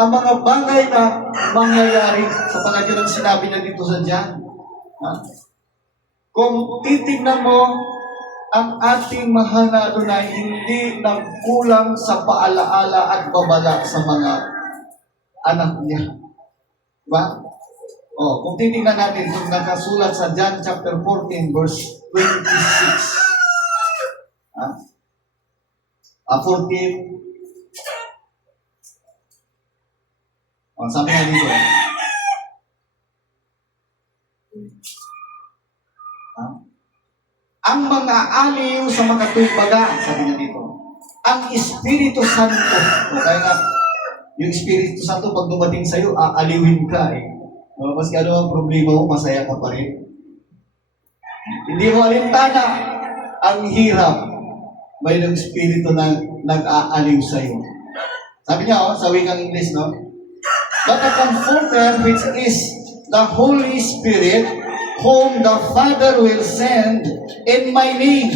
ang mga bagay na mangyayari sa yun ang sinabi niya dito sa John. Ha? Kung titignan mo, ang ating mahal na Adonai hindi nagkulang sa paalaala at babala sa mga anak niya. Diba? Kung titignan natin itong nakasulat sa John chapter 14 verse 26. 14. Sabi nga dito. Ang mga aliw sa makatugbaga, sabi nga dito. Ang Espiritu Santo. Kaya nga, yung Espiritu Santo, pag dumating sa'yo, aaliwin ka eh. Mas ano ang problema mo, masaya ka pa rin. Hindi mo alintana ang hirap. May ng Espiritu na nag-aaliw sa'yo. Sabi niya, sa wikang English, no? But the Comforter, which is the Holy Spirit, whom the Father will send in my name,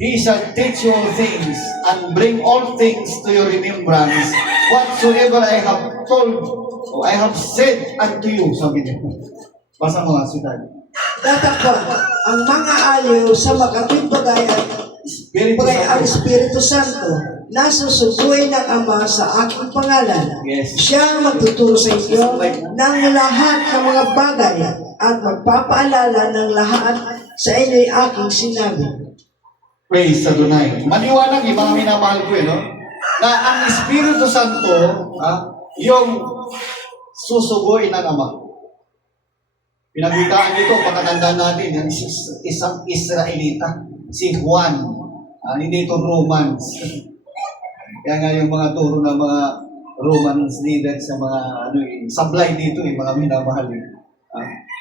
He shall teach you all things and bring all things to your remembrance, whatsoever I have told, or I have said unto you, sabi niya. Basa mo nga, Sudan. Datakpan ang mga aliw sa makatigbagay at ang Espiritu Santo na susubuin ng Ama sa aking pangalan. Yes. Siya ang magtuturo sa inyo ng lahat ng mga bagay at magpapaalala ng lahat sa inyo'y aking sinabi. Praise sa Adonai. Maniwanag yung mga minamahal ko, no? Na ang Espiritu Santo, yung susubuin ng Ama. Pinagwikaan nito, pagkatandaan natin, yung isang Israelita, si Juan. Hindi ito Romans. Kaya nga yung mga turo ng mga Romans needed sa mga sablay dito, mga minamahal.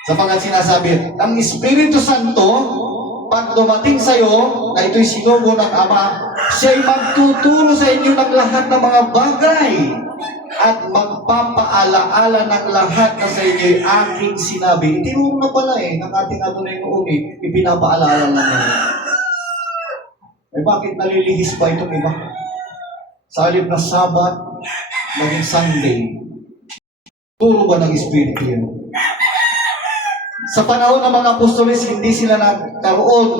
Sapagkat sinasabi, ang Espiritu Santo, pag dumating sa'yo, na ito'y sinugo ng Ama, siya'y magtuturo sa inyo ng lahat ng mga bagay at magpapaalaala ng lahat na sa inyo'y aking sinabi. Itinuro na pala ng ating Adonai noong ipinapaalala na niya. Bakit nalilihis ba itong iba? Sa halip na Sabat, naging Sunday, turo ba ng Espiritu yan? Sa panahon ng mga apostoles, hindi sila nagkaroon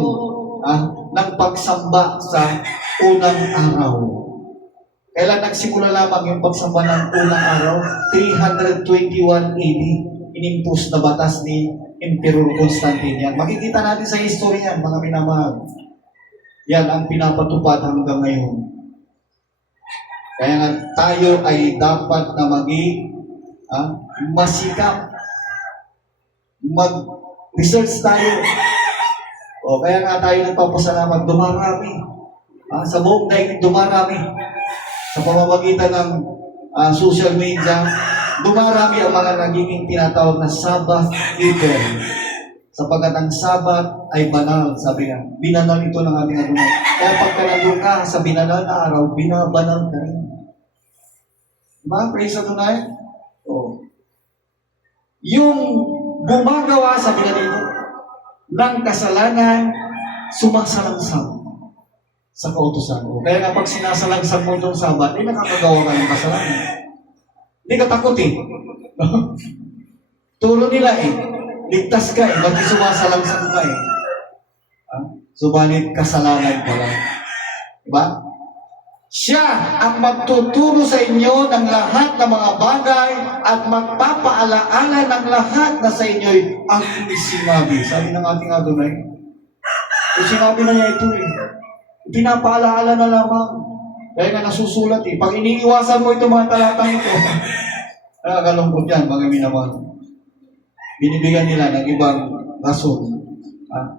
ng pagsamba sa unang araw. Kailan nagsimula lamang yung pagsamba ng unang araw? 321 AD, inimpus na batas ni Emperor Constantine. Makikita natin sa history yan, mga minamahal. Yan ang pinapatupad hanggang ngayon. Kaya nga tayo ay dapat na maging masikap. Mag-research tayo. Kaya nga tayo nagpapasalamat, dumarami. Sa buong daigdig, dumarami. Sa pamamagitan ng social media, dumarami ang mga nagiging tinatawag na Sabbath keeper. Sapagkat ang Sabat ay banal, sabi nga. Binanal ito ng aming Adonai. Kaya pagka nandun ka sa binanal na araw, binabanal ka rin. Diba? Praise Adonai? Yung gumagawa, sabi nga dito, ng kasalanan, sumasalangsang sa kautusan mo. Kaya nga pag sinasalangsang mo itong Sabat, nakakagawa ka ng kasalanan. Hindi ka takot Turo nila ligtas ka bakit sumasalangsang ka Subalit kasalanan ka lang. Diba? Siya ang magtuturo sa inyo ng lahat ng mga bagay at magpapaalaala ng lahat na sa inyo'y aking sinabi. Sabi ng ating Adonai, sinabi na niya ito eh. Pinapaalaala na lamang. Kaya nga nasusulat eh. Pag iniiwasan mo itong mga talatang ito, nakakalungkot yan, mga minamahal. Binibigyan nila ng ibang rason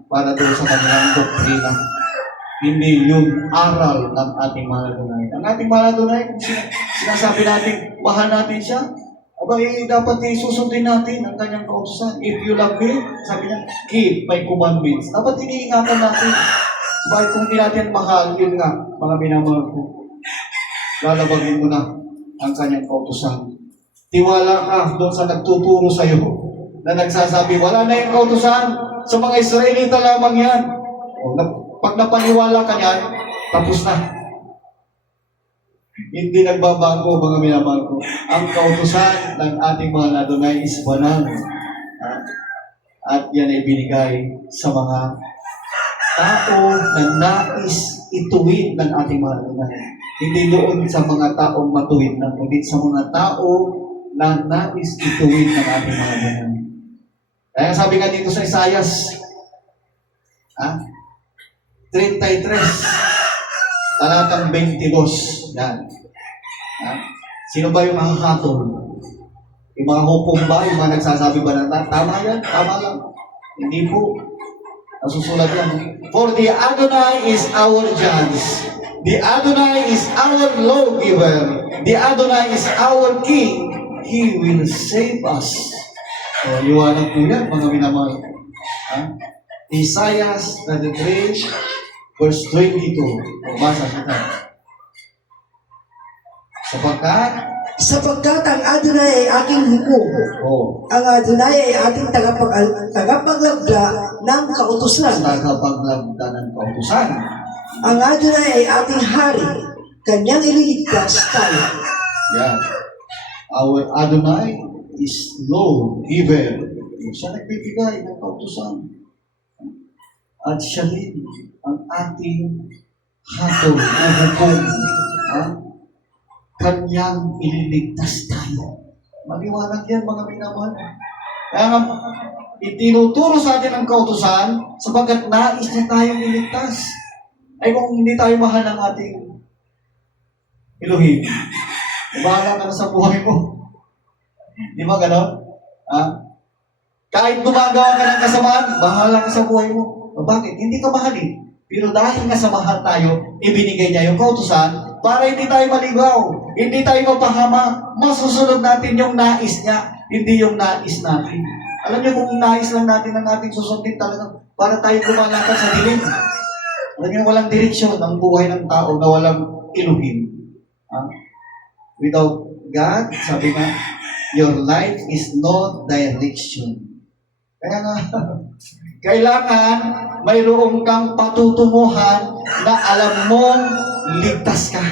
para doon sa kanilang doktrina. Hindi yung aral ng ating mahal na Adonai. Ang ating mahal na Adonai, kung sinasabi natin, mahal natin siya, dapat susundin natin ang kanyang kautusan. If you love me, sabi niya, keep my commandments. Dapat iniingatan natin. Sabay kung di natin mahal, yun nga, mga minamahal ko, lalabagin mo na ang kanyang kautusan. Tiwala ka doon sa nagtuturo sa iyo na nagsasabi, wala na yung kautusan, sa mga Israelita lamang yan. Pag napaniwala ka niyan, tapos na. Hindi nagbabago, mga minamahal ko. Ang kautusan ng ating mahal na Adonai is banal. At yan ay binigay sa mga tao na nais ituwid ng ating mahal na Adonai. Hindi doon sa mga taong matuwid na, kundi sa mga tao na nais ituwid ng ating mahal na Adonai. Kaya sabi nga dito sa Isaias, 33, talatang 22. Yan. Sino ba yung makakatol? Yung mga hupong ba? Yung mga nagsasabi ba na tama yan? Tama lang. Hindi po. Nasusulat yan. For the Adonai is our judge. The Adonai is our lawgiver. The Adonai is our king. He will save us. So, liwanag po yan, mga minamahal. Isaiah 33, verse 22. Basa kita. Sapagkat ang Adonai ay aking hukom. Ang Adonai ay ating tagapaglagda ng kautusan. Tagapaglagda ng kautusan. Ang Adonai ay ating hari. Kanyang ililigtas tayo. Yeah. Our Adonai is Lord, giver. Siya nagbibigay ng kautusan. At siya rin ang ating hatol o hukom. Kanyang ililigtas tayo. Maliwanag yan, mga minamahal. Kaya nga, itinuturo sa atin ang kautusan sapagkat nais niya tayong iligtas. Ay kung hindi tayo mahal ng ating Elohim, bahala ka na sa buhay mo. Di ba ganon? Kahit gumagawa ka ng kasamaan, bahala ka sa buhay mo. Bakit? Hindi ka mahalin. Pero dahil nga sa mahal tayo, ibinigay niya yung kautusan para hindi tayo maligaw, hindi tayo mapahama. Masusunod natin yung nais niya, hindi yung nais natin. Alam niyo kung nais lang natin ang ating susundin talaga para tayo lumalakad sa dilim. Alam niyo, walang direksyon ang buhay ng tao na walang Elohim. Without God, sabi nga, your life is no direction. Kaya nga, kailangan mayroon kang patutunguhan na alam mong ligtas ka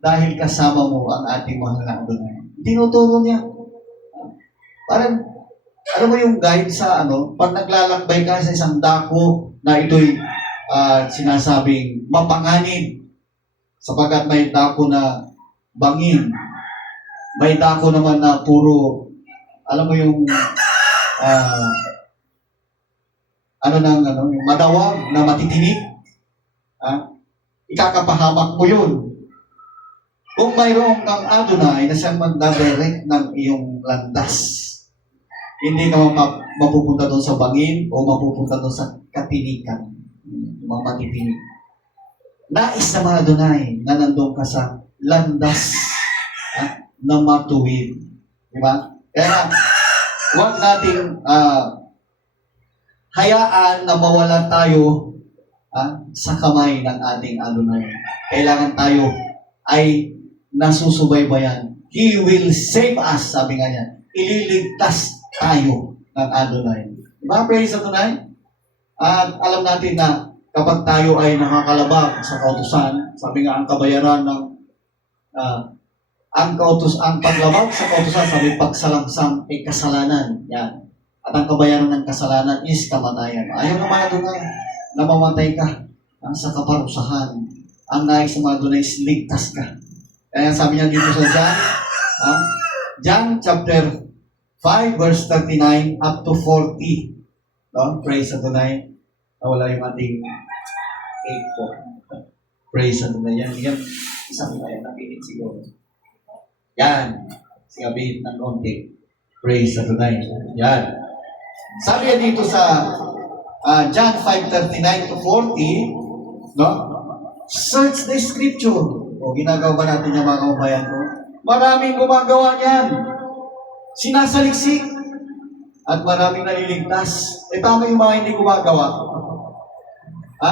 dahil kasama mo ang ating mahal na Adonai. Tinuturo niya. Parang, ano mo yung guide sa pag naglalakbay ka sa isang dako na ito'y sinasabing mapanganib sapagkat may dako na bangin. May dako naman na puro, alam mo yung yung madawag na matitinig, ikakapahamak mo yun. Kung mayroon kang Adonai na siyang magdadirect ng iyong landas, hindi ka mapupunta doon sa bangin o mapupunta doon sa katinikan, mga matitinig. Nais na mga Adonai na nandun ka sa landas na matuwid. Diba? Kaya, huwag nating hayaan na mawala tayo sa kamay ng ating Adonai. Kailangan tayo ay nasusubaybayan. He will save us, sabi nga niya. Ililigtas tayo ng Adonai. Diba? Praise Adonai? At alam natin na kapag tayo ay nakakalabag sa kautusan, sabi nga ang kabayaran ng ang paglabag sa kautusan, sabi pagsalangsang ay kasalanan. Yan. At ang kabayaran ng kasalanan is kamatayan. Ayaw naman Adonai na mamatay ka sa kaparusahan. ang nais sa mga Adonai is ligtas ka. Kaya sabi niya dito sa John, John chapter 5 verse 39 up to 40. No? Praise Adonai. Nawala yung ating 8 po. Praise Adonai. Yan. Isang tayo napilit siguro. Yan. Sigabit ng konti. Praise Adonai. Yan. Sabi niya dito sa John 5:39 to 40, no? Search the scripture. O, ginagawa ba natin yung mga kabayan ko? Maraming gumagawa niyan. Sinasaliksik. At maraming naliligtas. Tama yung mga hindi gumagawa.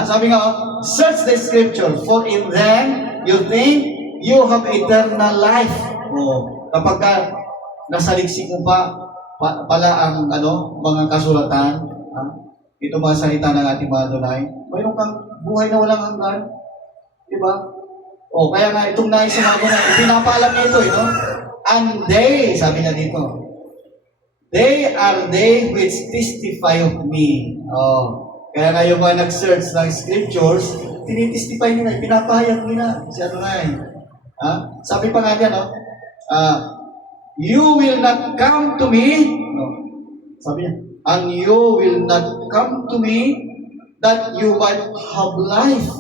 Sabi nga, search the scripture, for in them you think you have eternal life. O, kapag nasaliksik mo pala ang mga kasulatan, ito mga salita ng ating mga Adonai, mayroon kang buhay na walang hanggan. Diba? O, kaya nga itong nais sa mga Adonai, pinapaalam niya ito, no? And they, sabi niya dito, they are they which testify of me. Kaya nga yung mga nag-search ng scriptures, tinitestify nila, pinapahayag nila si Adonai. Sabi pa nga niya, no? You will not come to me, no? Sabi niya, and you will not come to me that you might have life.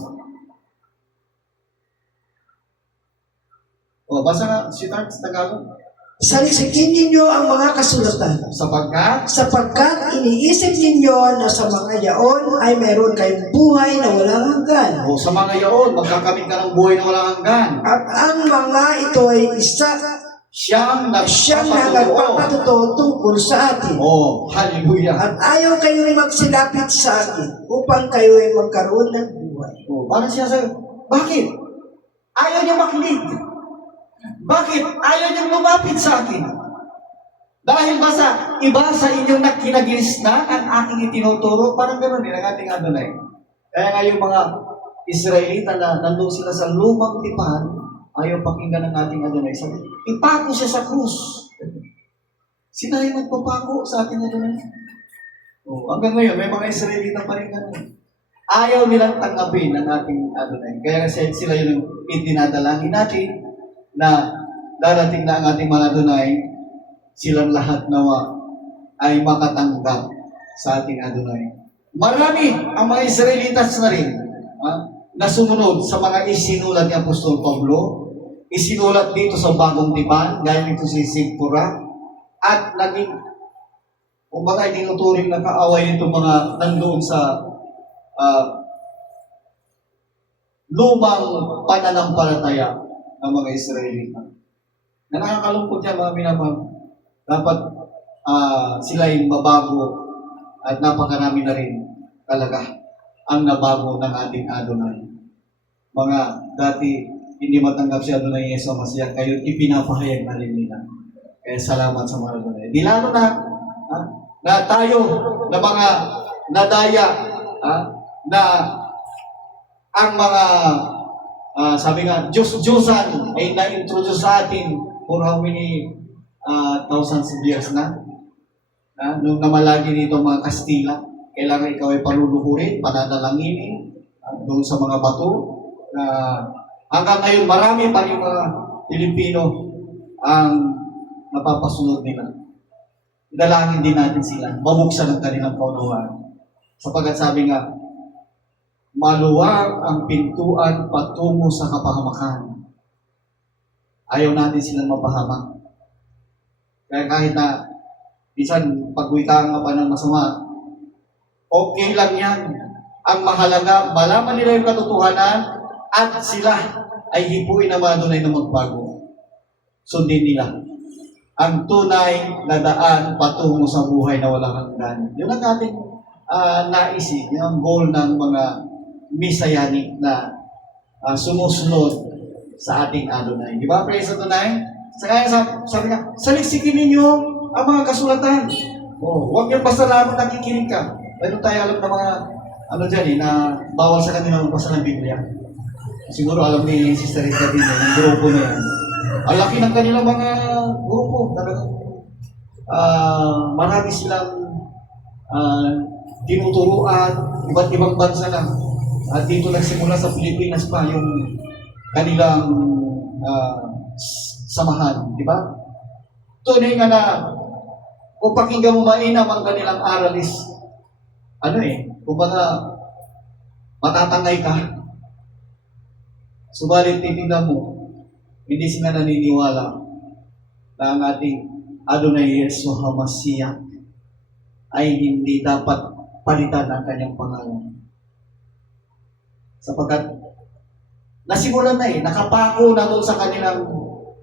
Basa nga, si Tart, sa Tagalog. Salisikin ninyo ang mga kasulatan. Sapagkat iniisip ninyo na sa mga yaon ay mayroon kayong buhay na walang hanggan. Sa mga yaon, magkakamit ka ng buhay na walang hanggan. At ang mga ito ay siyang nagpapatuto tungkol sa atin. Hallelujah. At ayaw kayo rin magsilapit sa akin upang kayo ay magkaroon ng buhay. Parang siya sabi, bakit? Ayaw niya makinig. Bakit? Ayaw niyang lumapit sa akin. Dahil ba iba sa inyong nakinagisna ang aking itinuturo? Parang gano'n din ang ating Adonai. Kaya nga yung mga Israelita na nandun sila sa lumang tipan, ayaw pakinggan ng ating Adonai. Sabi, ipako siya sa krus. Sila yung nagpapako sa ating Adonai. Hanggang ngayon, may mga Israelita pa rin gano'n. Ayaw nilang tanggapin ang ating Adonai. Kaya sila yung itinadalangin natin na darating na ang ating mga Adonai, silang lahat nawa ay makatanggap sa ating Adonai. Marami ang mga Israelitas na rin na sumunod sa mga isinulat ni Apostol Pablo, isinulat dito sa Bagong Tipan, gaya nito si Sigpura, at naging, kumbaga, tinuturing na kaaway nito mga nandoon sa lumang pananampalataya ng mga Israelita. Na nakakalungkot yan, mga minamahal. Dapat sila yung mabago at napakarami na rin talaga ang nabago ng ating Adonai. Mga dati hindi matanggap si Adonai Yesu Masiya, kayo ipinapahayag na rin nila. Kaya salamat sa mga Adonai. Di lalo na tayo na mga nadaya na ang mga sabi nga, Diyos-Diyosan ay na-introduce sa atin for how many thousands of years na? Nung namalagi nito mga Kastila, kailangan ikaw ay paluluhurin, pananalanginin doon sa mga bato. Hanggang ngayon, marami pa rin mga Pilipino ang napapasunod nila. Dalangin din natin sila, mabuksan ang kanilang kaunawaan. Sapagkat sabi nga, maluwag ang pintuan patungo sa kapahamakan. Ayaw natin silang mapahamak. Kaya kahit na minsan pagwitaan ka pa ng masama, okay lang yan. Ang mahalaga, malaman nila yung katotohanan at sila ay hipuin na Adonai na magbago. Sundin nila ang tunay na daan patungo sa buhay na walang hanggan. Yun ang ating naisip, yung goal ng mga Messianic na sumusunod sa ating Adonai. Di ba? Praise Adonai. Kaya sabi nga, saliksikin ninyo ang mga kasulatan. Huwag yung basta lang nakikinig ka. Dahil tayo alam na mga dyan na bawal sa kanila magbasa ng Biblia. Siguro alam ni Sister Rita din, ng grupo na yan. Ang laki ng kanilang mga grupo. Marami silang tinuturuan, iba't ibang bansa lang. At dito nagsimula sa Pilipinas pa yung kanilang samahan, di ba? Tunay nga na kung pakinggan mo mainam ang kanilang aral is, kumbaga, matatangay ka. Subalit titignan mo, hindi sila naniniwala na ang ating Adonai Yeshua HaMashiach ay hindi dapat palitan ang kanyang pangalan. Sapagkat nasimulan na nakapako na doon sa kanilang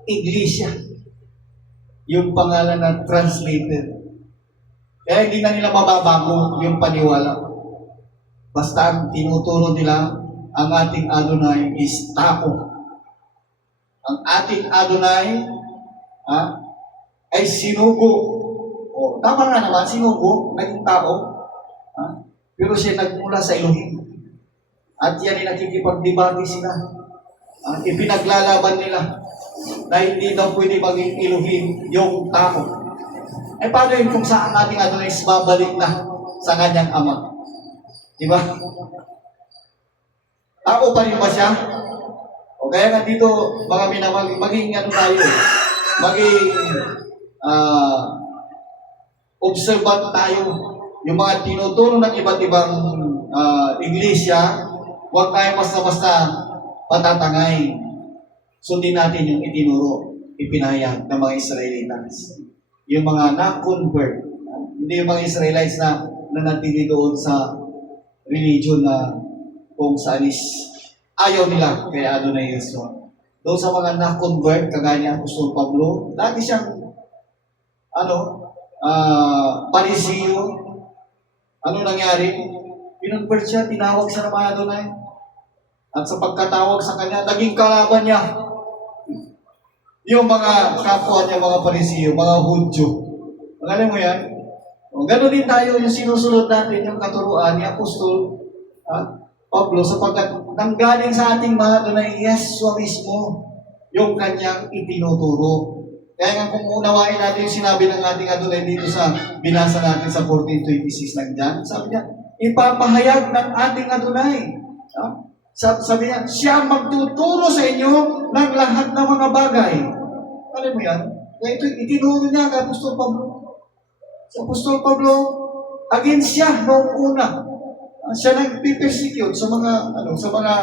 iglesia yung pangalan na translated. Kaya hindi na nila mababago yung paniwala. Basta ang tinuturo nila, ang ating Adonai is tao. Ang ating Adonai ay sinugo. O, tama nga naman, sinugo, naging tao. Pero siya nagmula sa Elohim. At yan ay nakikipagdebate sila. Ipinaglalaban nila na hindi daw pwede maging Elohim yung tao. Paano yun kung saan ating Adonai is babalik na sa kanyang ama? Di ba? Tao pa rin ba siya? O kaya nga dito, mga minamag, maging tayo, maging observant tayo. Yung mga tinuturo ng iba't ibang iglesia, huwag tayo basta-basta patatangay. Sundin natin yung itinuro, ipinahayag ng mga Israelites. Yung mga na-convert, hindi yung mga Israelites na nanatili doon sa religion na kung saan is ayaw nila kay Adonai Yeshua. Doon sa mga na-convert, kagaya ni Apostol Pablo, lagi siyang Parisiyo. Ano nangyari? Kinonvert siya, tinawag siya ng mga Adonai. At sa pagkatawag sa kanya, naging kalaban niya yung mga kapwa niya, mga Parisiyo, mga Hudyo. Alam mo yan? Gano'n din tayo yung sinusunod natin, yung katuruan ni Apostol Pablo, sapagkat nanggaling sa ating mga Adonai Yeshua mismo yung kanyang itinuturo. Kaya nga kung unawain natin yung sinabi ng ating Adonai dito sa binasa natin sa 14:26 lang dyan, sabi niya, ipapahayag ng ating Adonai. Sabi niya, siya magtuturo sa inyo ng lahat ng mga bagay. Alam mo yan? Kaya ito, itinuro niya kay Apostol Pablo. Si Apostol Pablo, against siya noong una. Siya nagpipersecute sa mga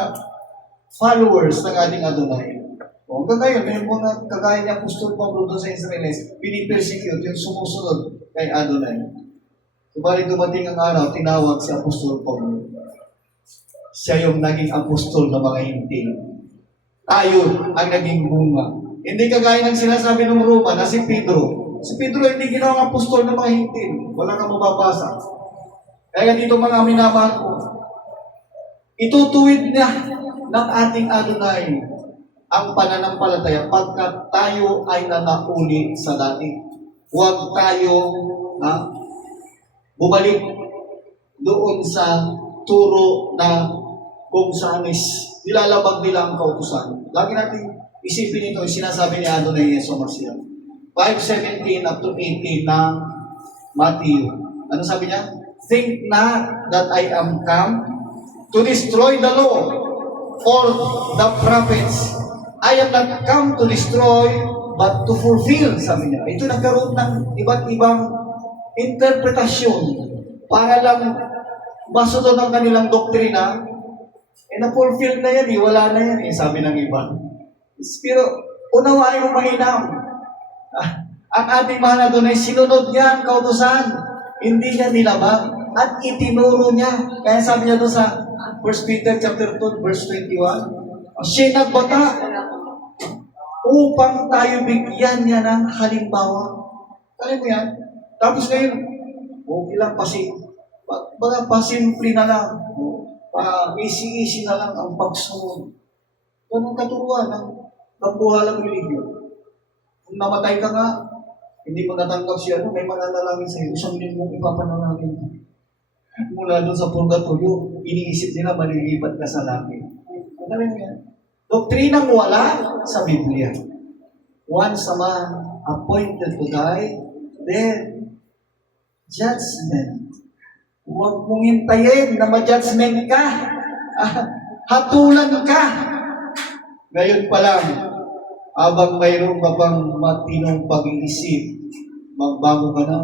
followers ng ating Adonai. O hanggang ngayon, may mga kagaya ni Apostol Pablo doon sa Israelis, pinipersecute yung sumusunod kay Adonai. Subalit dumating ang araw, tinawag si Apostol Pablo. Siya yung naging apostol ng mga hintil. Tayo ang naging bunga. Hindi kagaya ng sinasabi ng Roma na si Pedro. Si Pedro hindi ginawang apostol ng mga hintil. Wala kang mababasa. Kaya dito mga minamahal ko, itutuwid niya ng ating Adonai ang pananampalataya pagkat tayo ay nanauli sa dati. Huwag tayo bumalik doon sa turo na kung saan is nilalabag nila ang kautusan. Lagi natin isipin ito, yung sinasabi ni Adonai Yeshua HaMashiach. 5:17 up to 18 ng Matthew. Ano sabi niya? Think not that I am come to destroy the law or the prophets. I am not come to destroy but to fulfill, sabi niya. Ito nagkaroon ng iba't ibang interpretasyon para lang masunod ang kanilang doktrina. Na-fulfill na yan, wala na yan, sabi ng iba. Pero unawain mo mainam. Ang ating mahal na doon ay sinunod niya ang kautusan. Hindi niya nilabag at itinuro niya. Kaya sabi niya doon sa 1 Peter chapter 2, verse 21, siya nagbata upang tayo bigyan niya ng halimbawa. Alam mo yan? Tapos ngayon, okay lang pasimple na lang. Easy-easy na lang ang pagsunod. Ganun katuruan ng pagbuhalang religion. Kung namatay ka nga, hindi mo natanggap siya, may mananalangin sa'yo, isang lingkong ipapanalangin. Mula doon sa purgatorio, iniisip nila malilipat ka sa langit. Ano rin yan? Doktrinang wala sa Biblia. Once a man appointed to die, then judgment. Huwag mong hintayin na ma-judgment ka. hatulan ka. Ngayon pa lang, habang mayroon ka pang matinong pag-iisip, magbago ka na.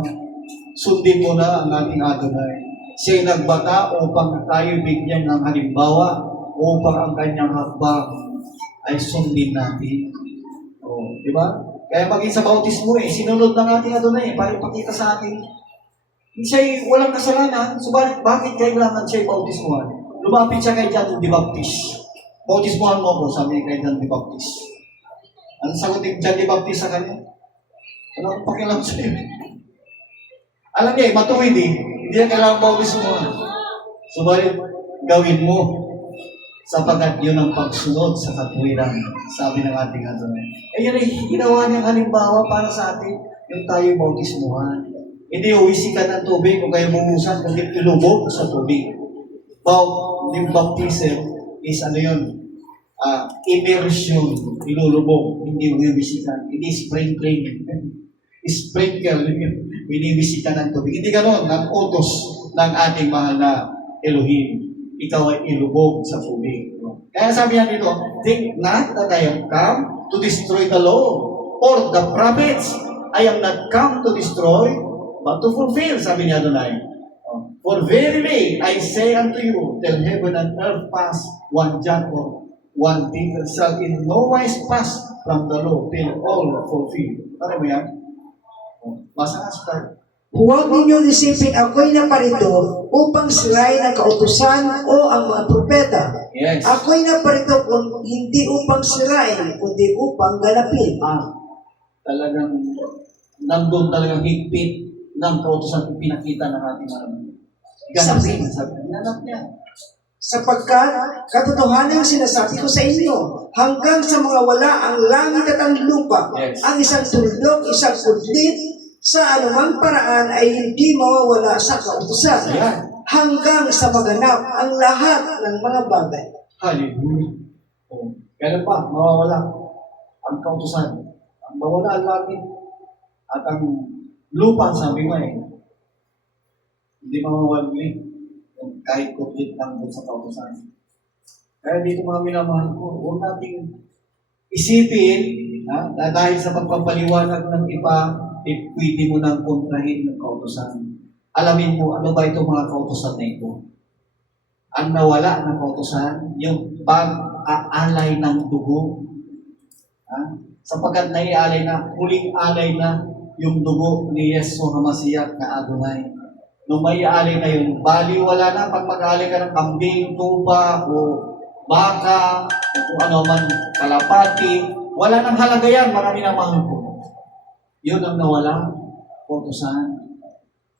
Sundin mo na ang ating Adonai. Siya'y nagbata upang tayo bigyan ng halimbawa upang ang kanyang hakbang ay sundin natin. O, di ba? Kaya maging sa bautismo sinunod ng ating Adonai para ipakita sa atin. Siya'y walang kasalanan, subalit bakit kailangan siya'y bautismuhan? Lumapit siya kay John the Baptist. Bautismuhan mo ko, sabi kay John the Baptist. Ang sagot ni John the Baptist sa kanya, wala akong pakialam sa'yo. Alam niya, matuwid hindi niya kailangan bautismuhan. Subalit, gawin mo sapagkat yun ang pagsunod sa katuwiran, sabi ng ating Adonai. Yun ay ginawa niyang halimbawa para sa atin, yung tayo bautismuhan. Hindi uwisikan ng tubig kung kayo mumusan, kundi ilubog sa tubig. Yung baptism is immersion, ilulubog, hindi uwisikan, hindi sprinkling. Sprinkle, binibisikan ng tubig. Hindi ganoon ang utos ng ating mahal na Elohim. Ikaw ay ilubog sa tubig. Kaya sabi niya dito, think not that I am come to destroy the law or the prophets. I am not come to destroy, but to fulfill, sabi niya Adonai. For verily, I say unto you, till heaven and earth pass, one jot or one tittle shall in no wise pass from the law till all fulfilled. Ano mo yan? Basa nga sa Huwag ninyong isipin ako'y naparito upang sirain ang kautusan o ang mga propeta. Yes. Ako'y naparito hindi upang sirain, kundi upang ganapin. Talagang nandun talagang higpit ng kautusan pinakita ng ating maraming. Ganapin. Ganap niya. Sapagkat katotohanan ang sinasabi ko sa inyo, hanggang sa mga wala ang langit at ang lupa, Yes. ang isang tuldok, isang kudlit, sa anumang paraan ay hindi mawawala sa kautusan. Ayan. Hanggang sa maganap ang lahat ng mga bagay. Hallelujah. Kailan pa, mawawala ang kautusan. Ang mawala ang langit at ang lupa, sabi mo hindi mawawali kahit kuklit lang doon sa kautusan. Kaya dito mga minamahal ko, huwag nating isipin na dahil sa pagpapaliwanag ng iba, pwede mo nang kontrahin ng kautusan. Alamin mo, ano ba itong mga kautusan na ito? Ang nawala ng kautusan, yung pag-aalay ng dugo. Sapagkat naialay na, huling alay na yung dugo ni Yesu Hamasiyak na Adonai. Nung may alay na yun, bali wala na pag mag-alay ka ng kambing, tuba, o baka, o kung ano man, kalapati, wala nang halaga yan, mga minamahal ko. Yun ang nawala, kautusan.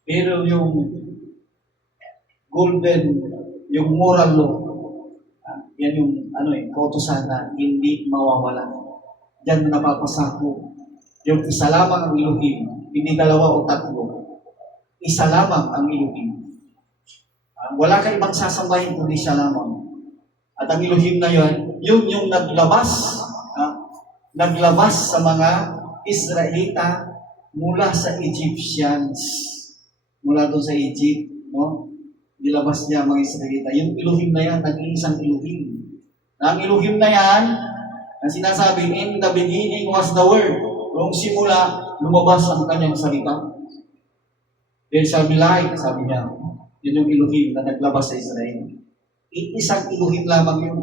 Pero yung golden, yung moral law, yan yung kautusan na hindi mawawala. Diyan napapasako. Yung isa lamang ang Elohim, hindi dalawa o tatlo. Isa lamang ang Elohim. Wala kang ibang sasambahin kundi siya lamang. At ang Elohim na yun, yun yung naglabas sa mga Israelita mula sa Egyptians. Mula doon sa Egypt, nilabas niya mga Israelita. Yung Elohim na yan, nag-iisang Elohim. Ang Elohim na yan, ang sinasabi, in the beginning was the Word. Noong simula, lumabas ang kanyang salita. There shall be light, sabi niya. Yun yung Elohim na naglabas sa Israel. Isang Elohim lamang yun.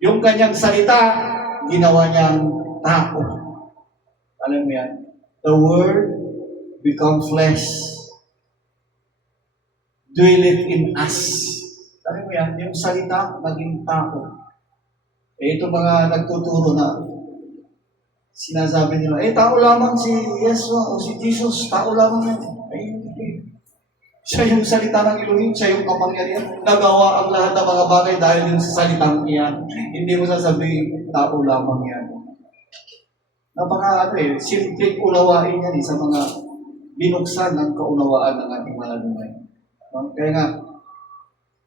Yung kanyang salita, ginawa niyang tao. Alam mo yan? The Word become flesh. Dwelleth in us. Alam mo yan? Yung salita, maging tao. Ito mga nagtuturo na sinasabi nila, tao lamang si Yeshua o si Jesus, tao lamang yan. Siya yung salita ng Elohim, siya yung kapangyarihan. Nagawa ang lahat ng mga bagay dahil yung salitang iyan. Hindi mo sasabihin, tao lamang yan. Simpleng unawain yan sa mga binuksan ng kaunawaan ng ating malalumay. Kaya nga,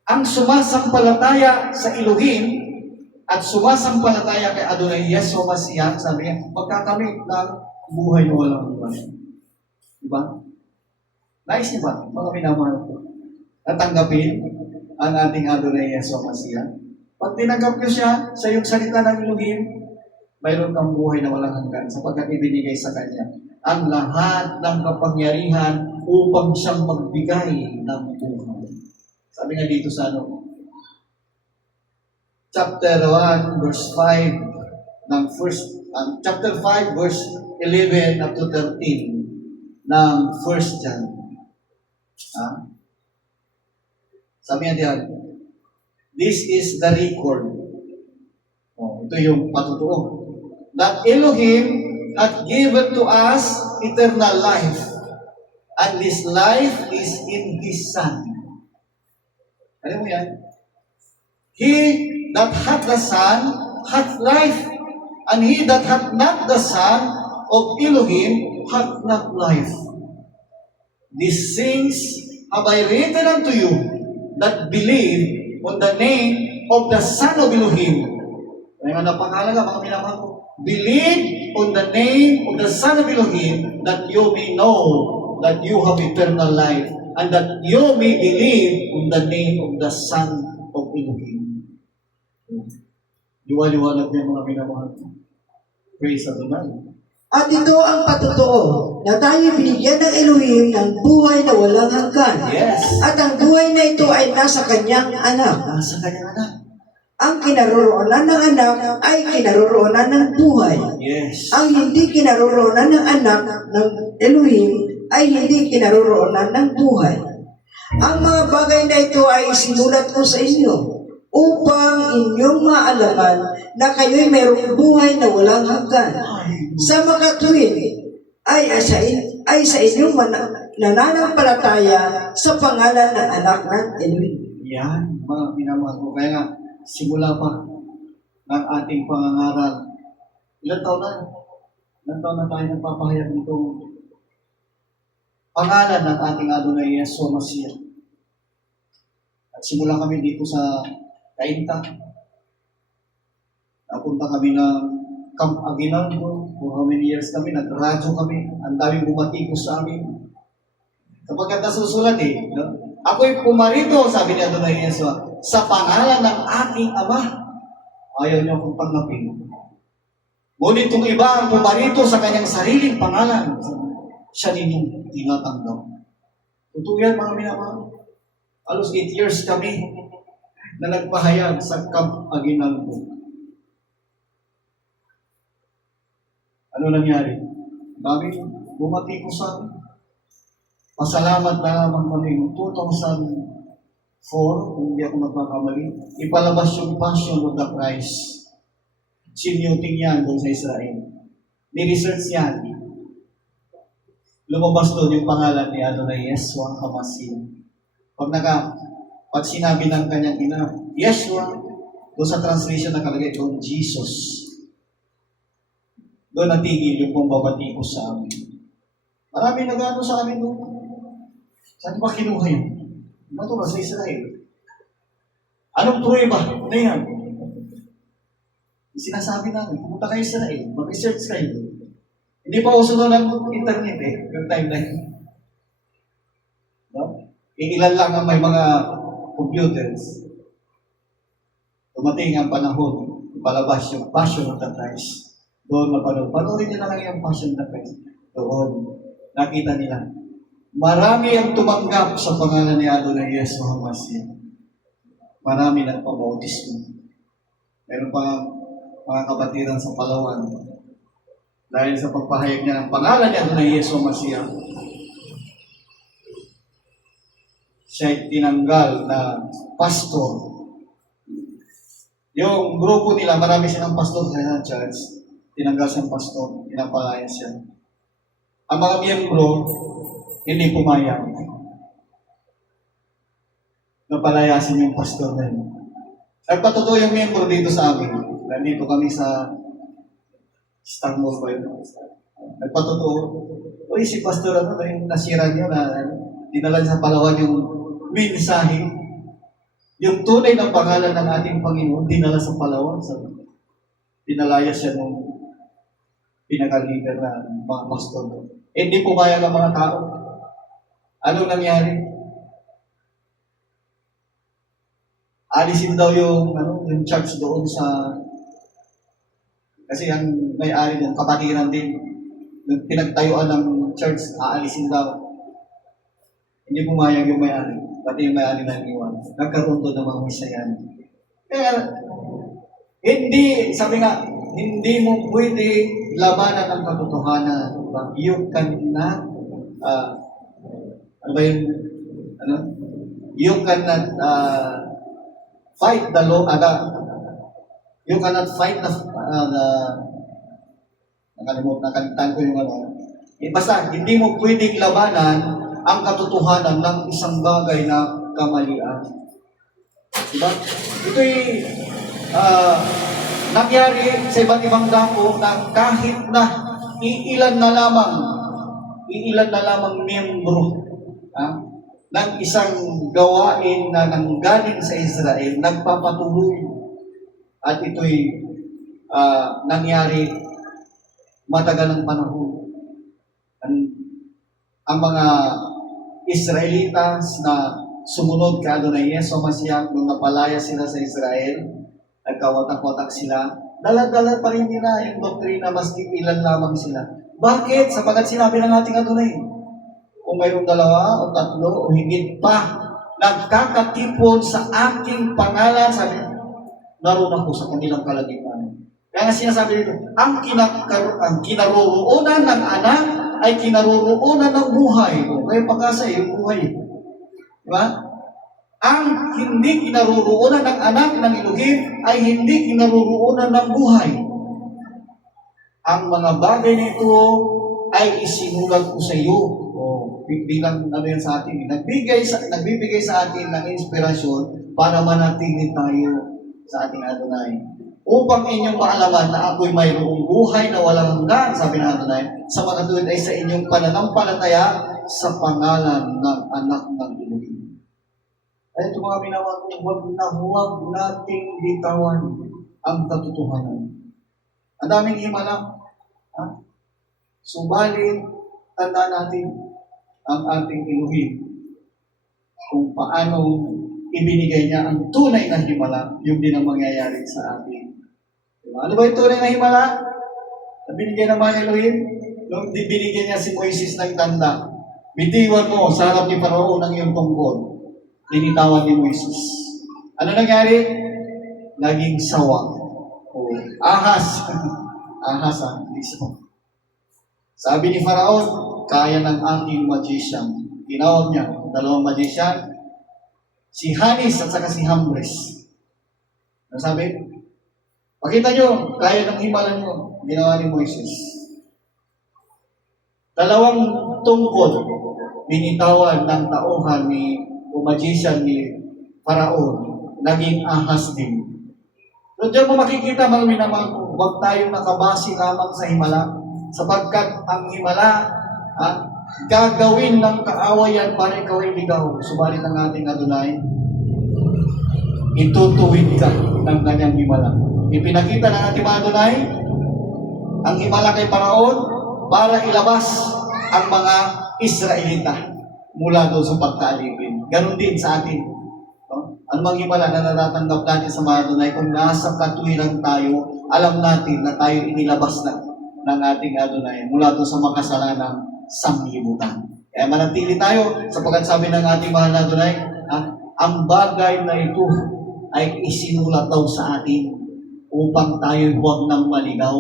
ang sumasampalataya sa Elohim at sumasampalataya kay Adonai Yeshua Mashiach, sabi niya, magkakamit ng buhay na walang buhay. Diba? Nais niyo ba? Mga minamahal ko. Natanggapin ang ating Adonai Yeshua Mashiach. Pag tinanggap nyo siya sa iyong salita ng Elohim, mayroon kang buhay na walang hanggan sapagkat ibinigay sa Kanya ang lahat ng kapangyarihan upang siyang magbigay ng buhay. Sabi nga dito sa chapter 1, verse 5 ng chapter 5, verse 11 up to 13 ng 1 John. Sabi nga diyan, this is the record. Ito yung patutuo. That Elohim hath given to us eternal life, and this life is in His Son. Alam mo yan? He that hath the Son hath life, and he that hath not the Son of Elohim hath not life. These things have I written unto you that believe on the name of the Son of Elohim. Kaya nga napakalaga mga minamahal ko. Believe on the name of the Son of Elohim that you may know that you have eternal life and that you may believe on the name of the Son of Elohim. Liwa-liwanag niya mga minamahal ko. Praise Adonai. At ito ang patutuo na tayo binigyan ng Elohim ng buhay na walang hanggan. Yes. At ang buhay na ito ay nasa kanyang anak. Nasa kanyang anak. Ang kinaroroonan ng anak ay kinaroroonan ng buhay. Yes. Ang hindi kinaroroonan ng anak ng Elohim ay hindi kinaroroonan ng buhay. Ang mga bagay na ito ay sinulat ko sa inyo upang inyong maalaman na kayo'y mayroong buhay na walang hanggan. Sa makatuwid ay sa inyong nananampalataya sa pangalan ng anak ng Elohim. Yan, mga minamahal ko. Kaya nga, simula pa ng ating pangangaral. Ilan taon na tayo nagpapahayag nitong pangalan ng ating Adonai Yeshua Mashiach. At simula kami dito sa Kainta. Napunta kami ng Camp Aguinaldo. For how many years kami, nag-radyo kami. Ang daming bumatikos sa amin. Kapag nasusulat no? Ako'y pumarito, sabi ni Adonai Yeshua, sa pangalan ng aking Ama. Ayaw niyo akong tanggapin. Ngunit kung iba ang pumarito sa kanyang sariling pangalan, siya ninyong tinatanggap. Totoo yan, mga minamahal. Halos 8 years kami na nagpahayag sa Camp Aguinaldo. Ano nangyari? Dami bumati ko sa pasalamat na naman kami noong 2004, kung hindi ako magkakamali, ipalabas yung Passion of the Christ. Sinuting yan doon sa Israel. Ni-research yan. Lumabas doon yung pangalan ni Adonai Yeshua HaMashiach. Pag sinabi ng kanyang ina, Yeshua, doon sa translation nakalagay doon, Jesus. Doon natigil yung pambabati ko sa amin. Marami nag-ano sa amin doon. Saan ba kinuha yun? Ito ba sa Israel? Anong prueba? Ano yan? Sinasabi namin, pumunta kayo sa Israel, mag-research kayo. Hindi pa uso doon ang internet yung timeline. No? Ilan lang ang may mga computers. Tumating ang panahon, palabas yung Passion of the Christ. Doon mapanood. Panoorin nyo na lang yung Passion of the Christ. Doon, nakita nila. Marami ang tumanggap sa pangalan ni Adonai Yeshua HaMashiach. Marami nagpabautismo. Meron pa mga kabatiran sa Palawan. Dahil sa pagpahayag niya ng pangalan ni Adonai Yeshua HaMashiach, siya'y tinanggal na pastor. Yung grupo nila, marami silang pastor sa church. Tinanggal siyang pastor. Pinapalaya siya. Ang mga miyembro, hindi pumayag. Napalayasin yung pastor na yun. Nagpatutuo yung miyembro dito sa amin. Nandito kami sa Istanbul ba yun? Nagpatutuo. Uy, si pastor ano, yung nasira niyo na dinala sa Palawan yung mensahe. Yung tunay na pangalan ng ating Panginoon, dinala sa Palawan. Dinalaya siya nung pinaka-leader na mga pastor. Hindi pumayag ang mga tao. Anong nangyari? alisin daw yung, yung church doon sa, kasi ang may-ari doon, kapatiran din. Yung pinagtayuan ng church, aalisin daw. Hindi pumayag yung may-ari. Pati yung may-ari na iwan. Nagkaroon doon ng mga misayan. Kaya, hindi, sabi nga, hindi mo pwede labanan ang katotohanan. Diba? You cannot, ano ba yung, you cannot fight the law, you cannot fight nakalimutan ko yung basta, hindi mo pwedeng labanan ang katotohanan ng isang bagay na kamalian. Diba? Ito'y nangyari sa iba't ibang dako na kahit na iilan na lamang miyembro ng isang gawain na nanggaling sa Israel, nagpapatuloy. At ito'y nangyari matagal ng panahon. Ang mga Israelitas na sumunod kay Adonai Yesu Masiyak nung napalaya sila sa Israel, nagkawatak-watak sila, dala-dala pa rin nila yung doktrina maski ilan lamang sila. Bakit? Sapagat sinabi ng ating Adonai, kung mayroong 2 o 3 o higit pa nagkakatipon sa aking pangalan, sabi, naroon ako sa kanilang kalagitnaan. Kaya nga sinasabi dito, ang kinaroroonan ng anak ay kinaroroonan ng buhay. Kaya pagkasa yung buhay. Diba? Ang hindi kinaroroonan ng anak ng Elohim ay hindi kinaroroonan ng buhay. Ang mga bagay nito ay isinulat ko sa iyo. Bilang yan sa atin. Nagbibigay sa atin ng inspirasyon para manatili tayo sa ating Adonai. Upang inyong maalaman na ako'y mayroong buhay na walang hanggan, sabi ng Adonai, sa makatulad ay sa inyong pananampalataya sa pangalan ng anak ng Elohim. Ay ito mga minawag, huwag nating bitawan ang katotohanan. Ang daming himala. Subalit, tandaan natin ang ating Elohim kung paano ibinigay niya ang tunay na himala, yung din ang mangyayari sa atin. Diba? Ano ba yung tunay na himala? Na binigay naman ng Elohim? Nung binigyan niya si Moises ng tanda, bitiwan mo sa harap ni Parao ng iyong tungkol. Linitawan ni Moises. Ano nangyari? Naging sawa. Ahas. Ahas ang liso. Sabi ni Faraon, kaya ng aking magician. Tinawag niya, 2 magician, si Hanis at saka si Hambres. Ano sabi? Pakita nyo, kaya ng himala nyo. Ginawa ni Moises. 2 tungkol, binitawan ng tauhan o magician ni Faraon, naging ahas din. So diyan mo makikita mga minamang, huwag tayong nakabase lamang sa himala, sapagkat ang himala, gagawin ng kaawayan para ikaw ay ligaw. Subalit ang ating Adonai, itutuwid ka ng kanyang himala. Ipinakita ng ating Adonai ang himala kay Paraon para ilabas ang mga Israelita mula doon sa pagkaalipin. Ganon din sa atin. Ano mang himala na natatanggap natin sa mga Adonai, kung nasa katwiran tayo, alam natin na tayo inilabas na ng ating Adonai mula doon sa makasalanang sanglibutan. Kaya manatili tayo sapagkat sabi ng ating mahal na Adonai, ang bagay na ito ay isinulat daw sa atin upang tayo huwag nang maligaw.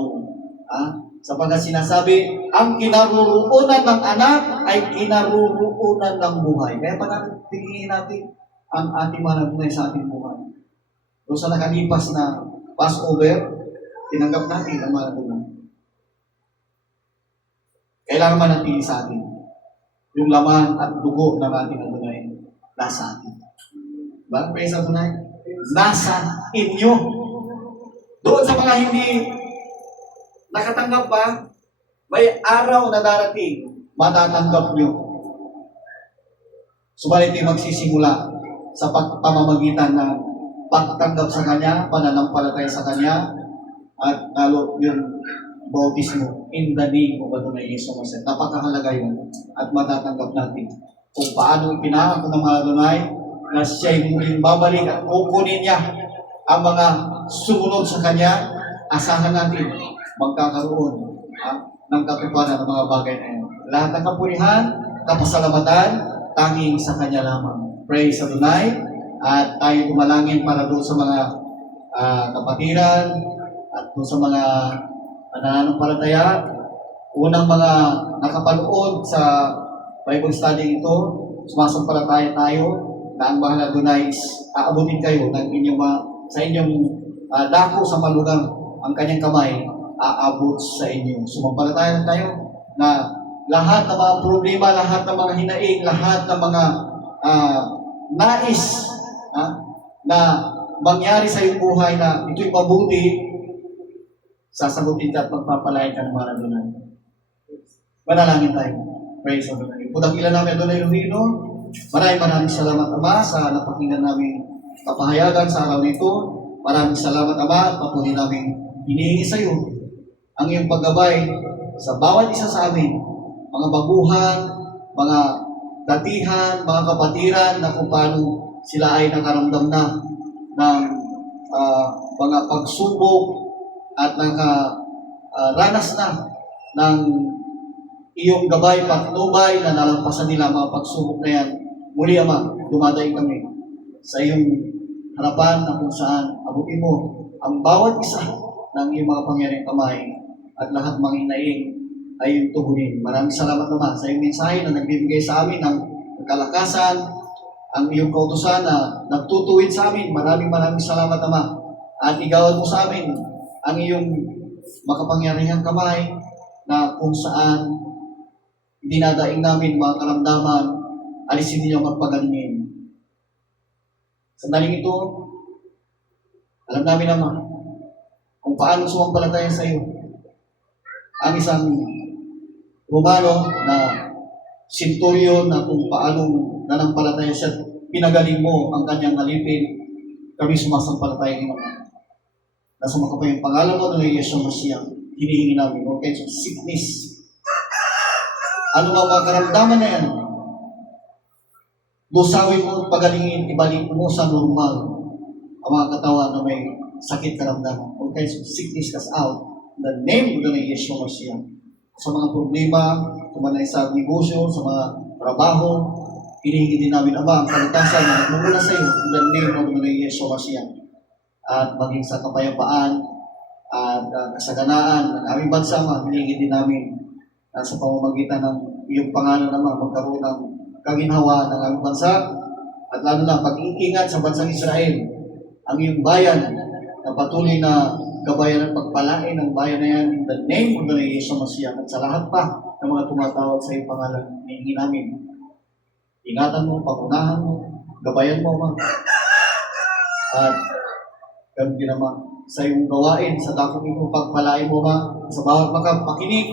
Sapagkat sinasabi, ang kinaroroonan ng anak ay kinaroroonan ng buhay. Kaya panatigin natin ang ating mahal na Adonai sa ating buhay. Doon sa nakalipas na Passover, tinanggap natin ang mahal na Adonai. Kailangan manatili sa atin. Yung laman at dugo ng ating Adonai, nasa atin. Diba? Praise Adonai? Nasa inyo. Doon sa mga hindi nakatanggap pa, may araw na darating, matatanggap nyo. Subalit yung magsisimula sa pamamagitan ng pagtanggap sa Kanya, pananampalataya sa Kanya, at lalo yung bautismo in the name of Adonai Yesu Masiyak. Napakahalaga yun at matatanggap natin kung paano ipinangako ng mga Adonai na siya'y muling babalik at kukunin niya ang mga sumunod sa kanya. Asahan natin magkakaroon ng katuparan ng mga bagay na yan. Lahat ng kapurihan, kapasalamatan, tanging sa kanya lamang. Praise Adonai. At tayo tumalangin para doon sa mga kapatiran at doon sa mga nananampalataya. Unang mga nakapanood sa Bible study ito, sumasampalataya tayo na ang mahal na Adonai is aabutin kayo ng inyong sa inyong dako sa malugang ang kanyang kamay aabot sa inyo. Sumampalataya na tayo na lahat ng mga problema, lahat ng mga hinaing, lahat ng mga nais na mangyari sa iyong buhay na ito'y mabuti, sasagutin ka at magpapalain ka ng mahal na Adonai. Manalangin tayo. Praise the Lord. Pudakilan namin Adonai Lumino. Maraming salamat Ama sa napakinggan namin kapahayagan sa araw nito. Maraming salamat Ama at patuloy namin hinihingi sa iyo ang iyong paggabay sa bawat isa sa amin, mga baguhan, mga datihan, mga kapatiran na kung paano sila ay nakaramdam na ng mga pagsubok at nakaranas na ng iyong gabay, patnubay na nalampasan nila ang mga pagsubok na yan. Muli Ama, dumadaig kami sa iyong harapan na kung saan abutin mo ang bawat isa ng iyong mga pangyaring kamay at lahat mga inaing ay iyong tugunin. Maraming salamat naman sa iyong mensahe na nagbibigay sa amin ng kalakasan, ang iyong kautusan na nagtutuwid sa amin. Maraming salamat Ama. At igawad mo sa amin ang iyong makapangyarihang kamay na kung saan dinadaing namin mga karamdaman, alisin ninyo magpagalingin. Sandaling ito, alam namin naman kung paano sumampalataya sa iyo ang isang Romano na senturyon na kung paano nanampalataya siya, pinagaling mo ang kanyang alipin. Kami sumasampalataya ng mga na sumakapay ang pangalan mo ng Yeshua Mashiach. Hinihingi namin, okay, so sickness. Ano ba mga karamdaman na yan? Lusawin mo, pagalingin, ibalik mo sa normal ang mga katawan na may sakit karamdaman. Okay, so sickness cast out. In the name of the Yeshua Mashiach. Sa mga problema, kumanay sa negosyo, sa mga trabaho, hinihingi din namin ang kalutasan na nagmumula sa iyo in the name of the Yeshua Mashiach. At maging sa kapayapaan at kasaganaan ng aming bansa, hinihingi din namin sa pamamagitan ng iyong pangalan naman magkaroon ng kaginhawa ng aming bansa at lalo na pag-iingat sa bansang Israel, ang iyong bayan na patuloy na gabayan at pagpalain ng bayan na yan in the name of the Yeshua Mashiach. At sa lahat pa ng mga tumatawag sa iyong pangalan, hinihingi namin, ingatan mo, pagunahan mo, gabayan mo, Ma. At ganun din naman sa iyong gawain, sa dakong ito, pagpalain mo, Ma, sa bawat makapakinig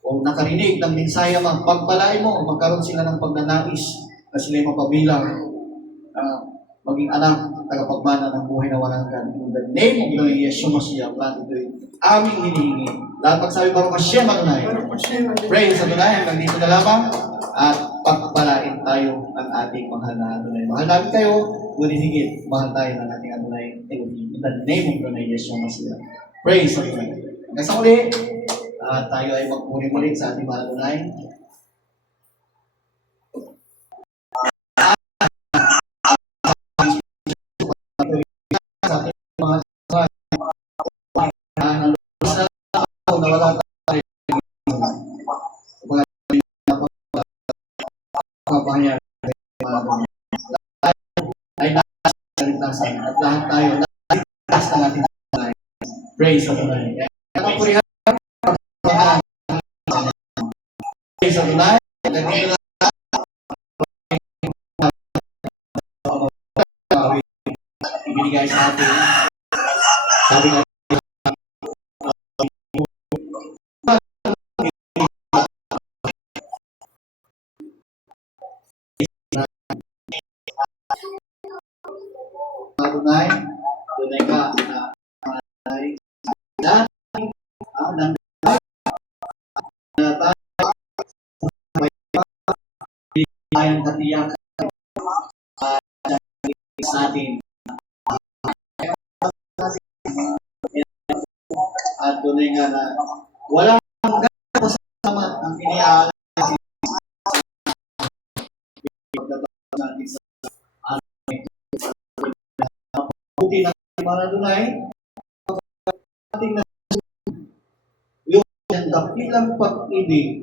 o nakarinig ng mensaya, Ma, pagpalain mo, magkaroon sila ng pagnanais na sila'y mapabilang maging anak at tagapagmana ng buhay na walang hanggan. In the name of the Yeshua Mashiach, ito'y aming hinihingi. Lahat magsabi, Baruch Hashem Adonai. Praise Adonai, hanggang dito na lamang at pagpalain tayo ang ating mahal na Adonai. Mahal namin kayo, ngunit higit, mahal tayo ng ating Adonai. In the name of the Yeshua Mashiach. Praise Adonai. Hanggang sa uli, tayo ay magpuri-mulit sa ating mahal na Adonai. Ay nasa at lahat tayo nasa ng ating Adonai. Praise Adonai. Kapurihan praise Adonai. Ibinigay sa atin. Sabi nga Adonai, Adonai ka na ang katiyak sa atin. At tunay nga na wala kang kasama ang iniaalala natin sa buti na para dunay ating na yung dakilang pag-ibig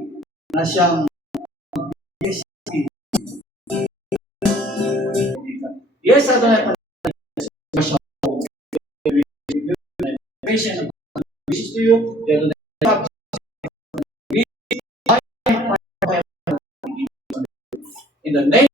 na siyang yes, Adonai, patient wishes to you, in the name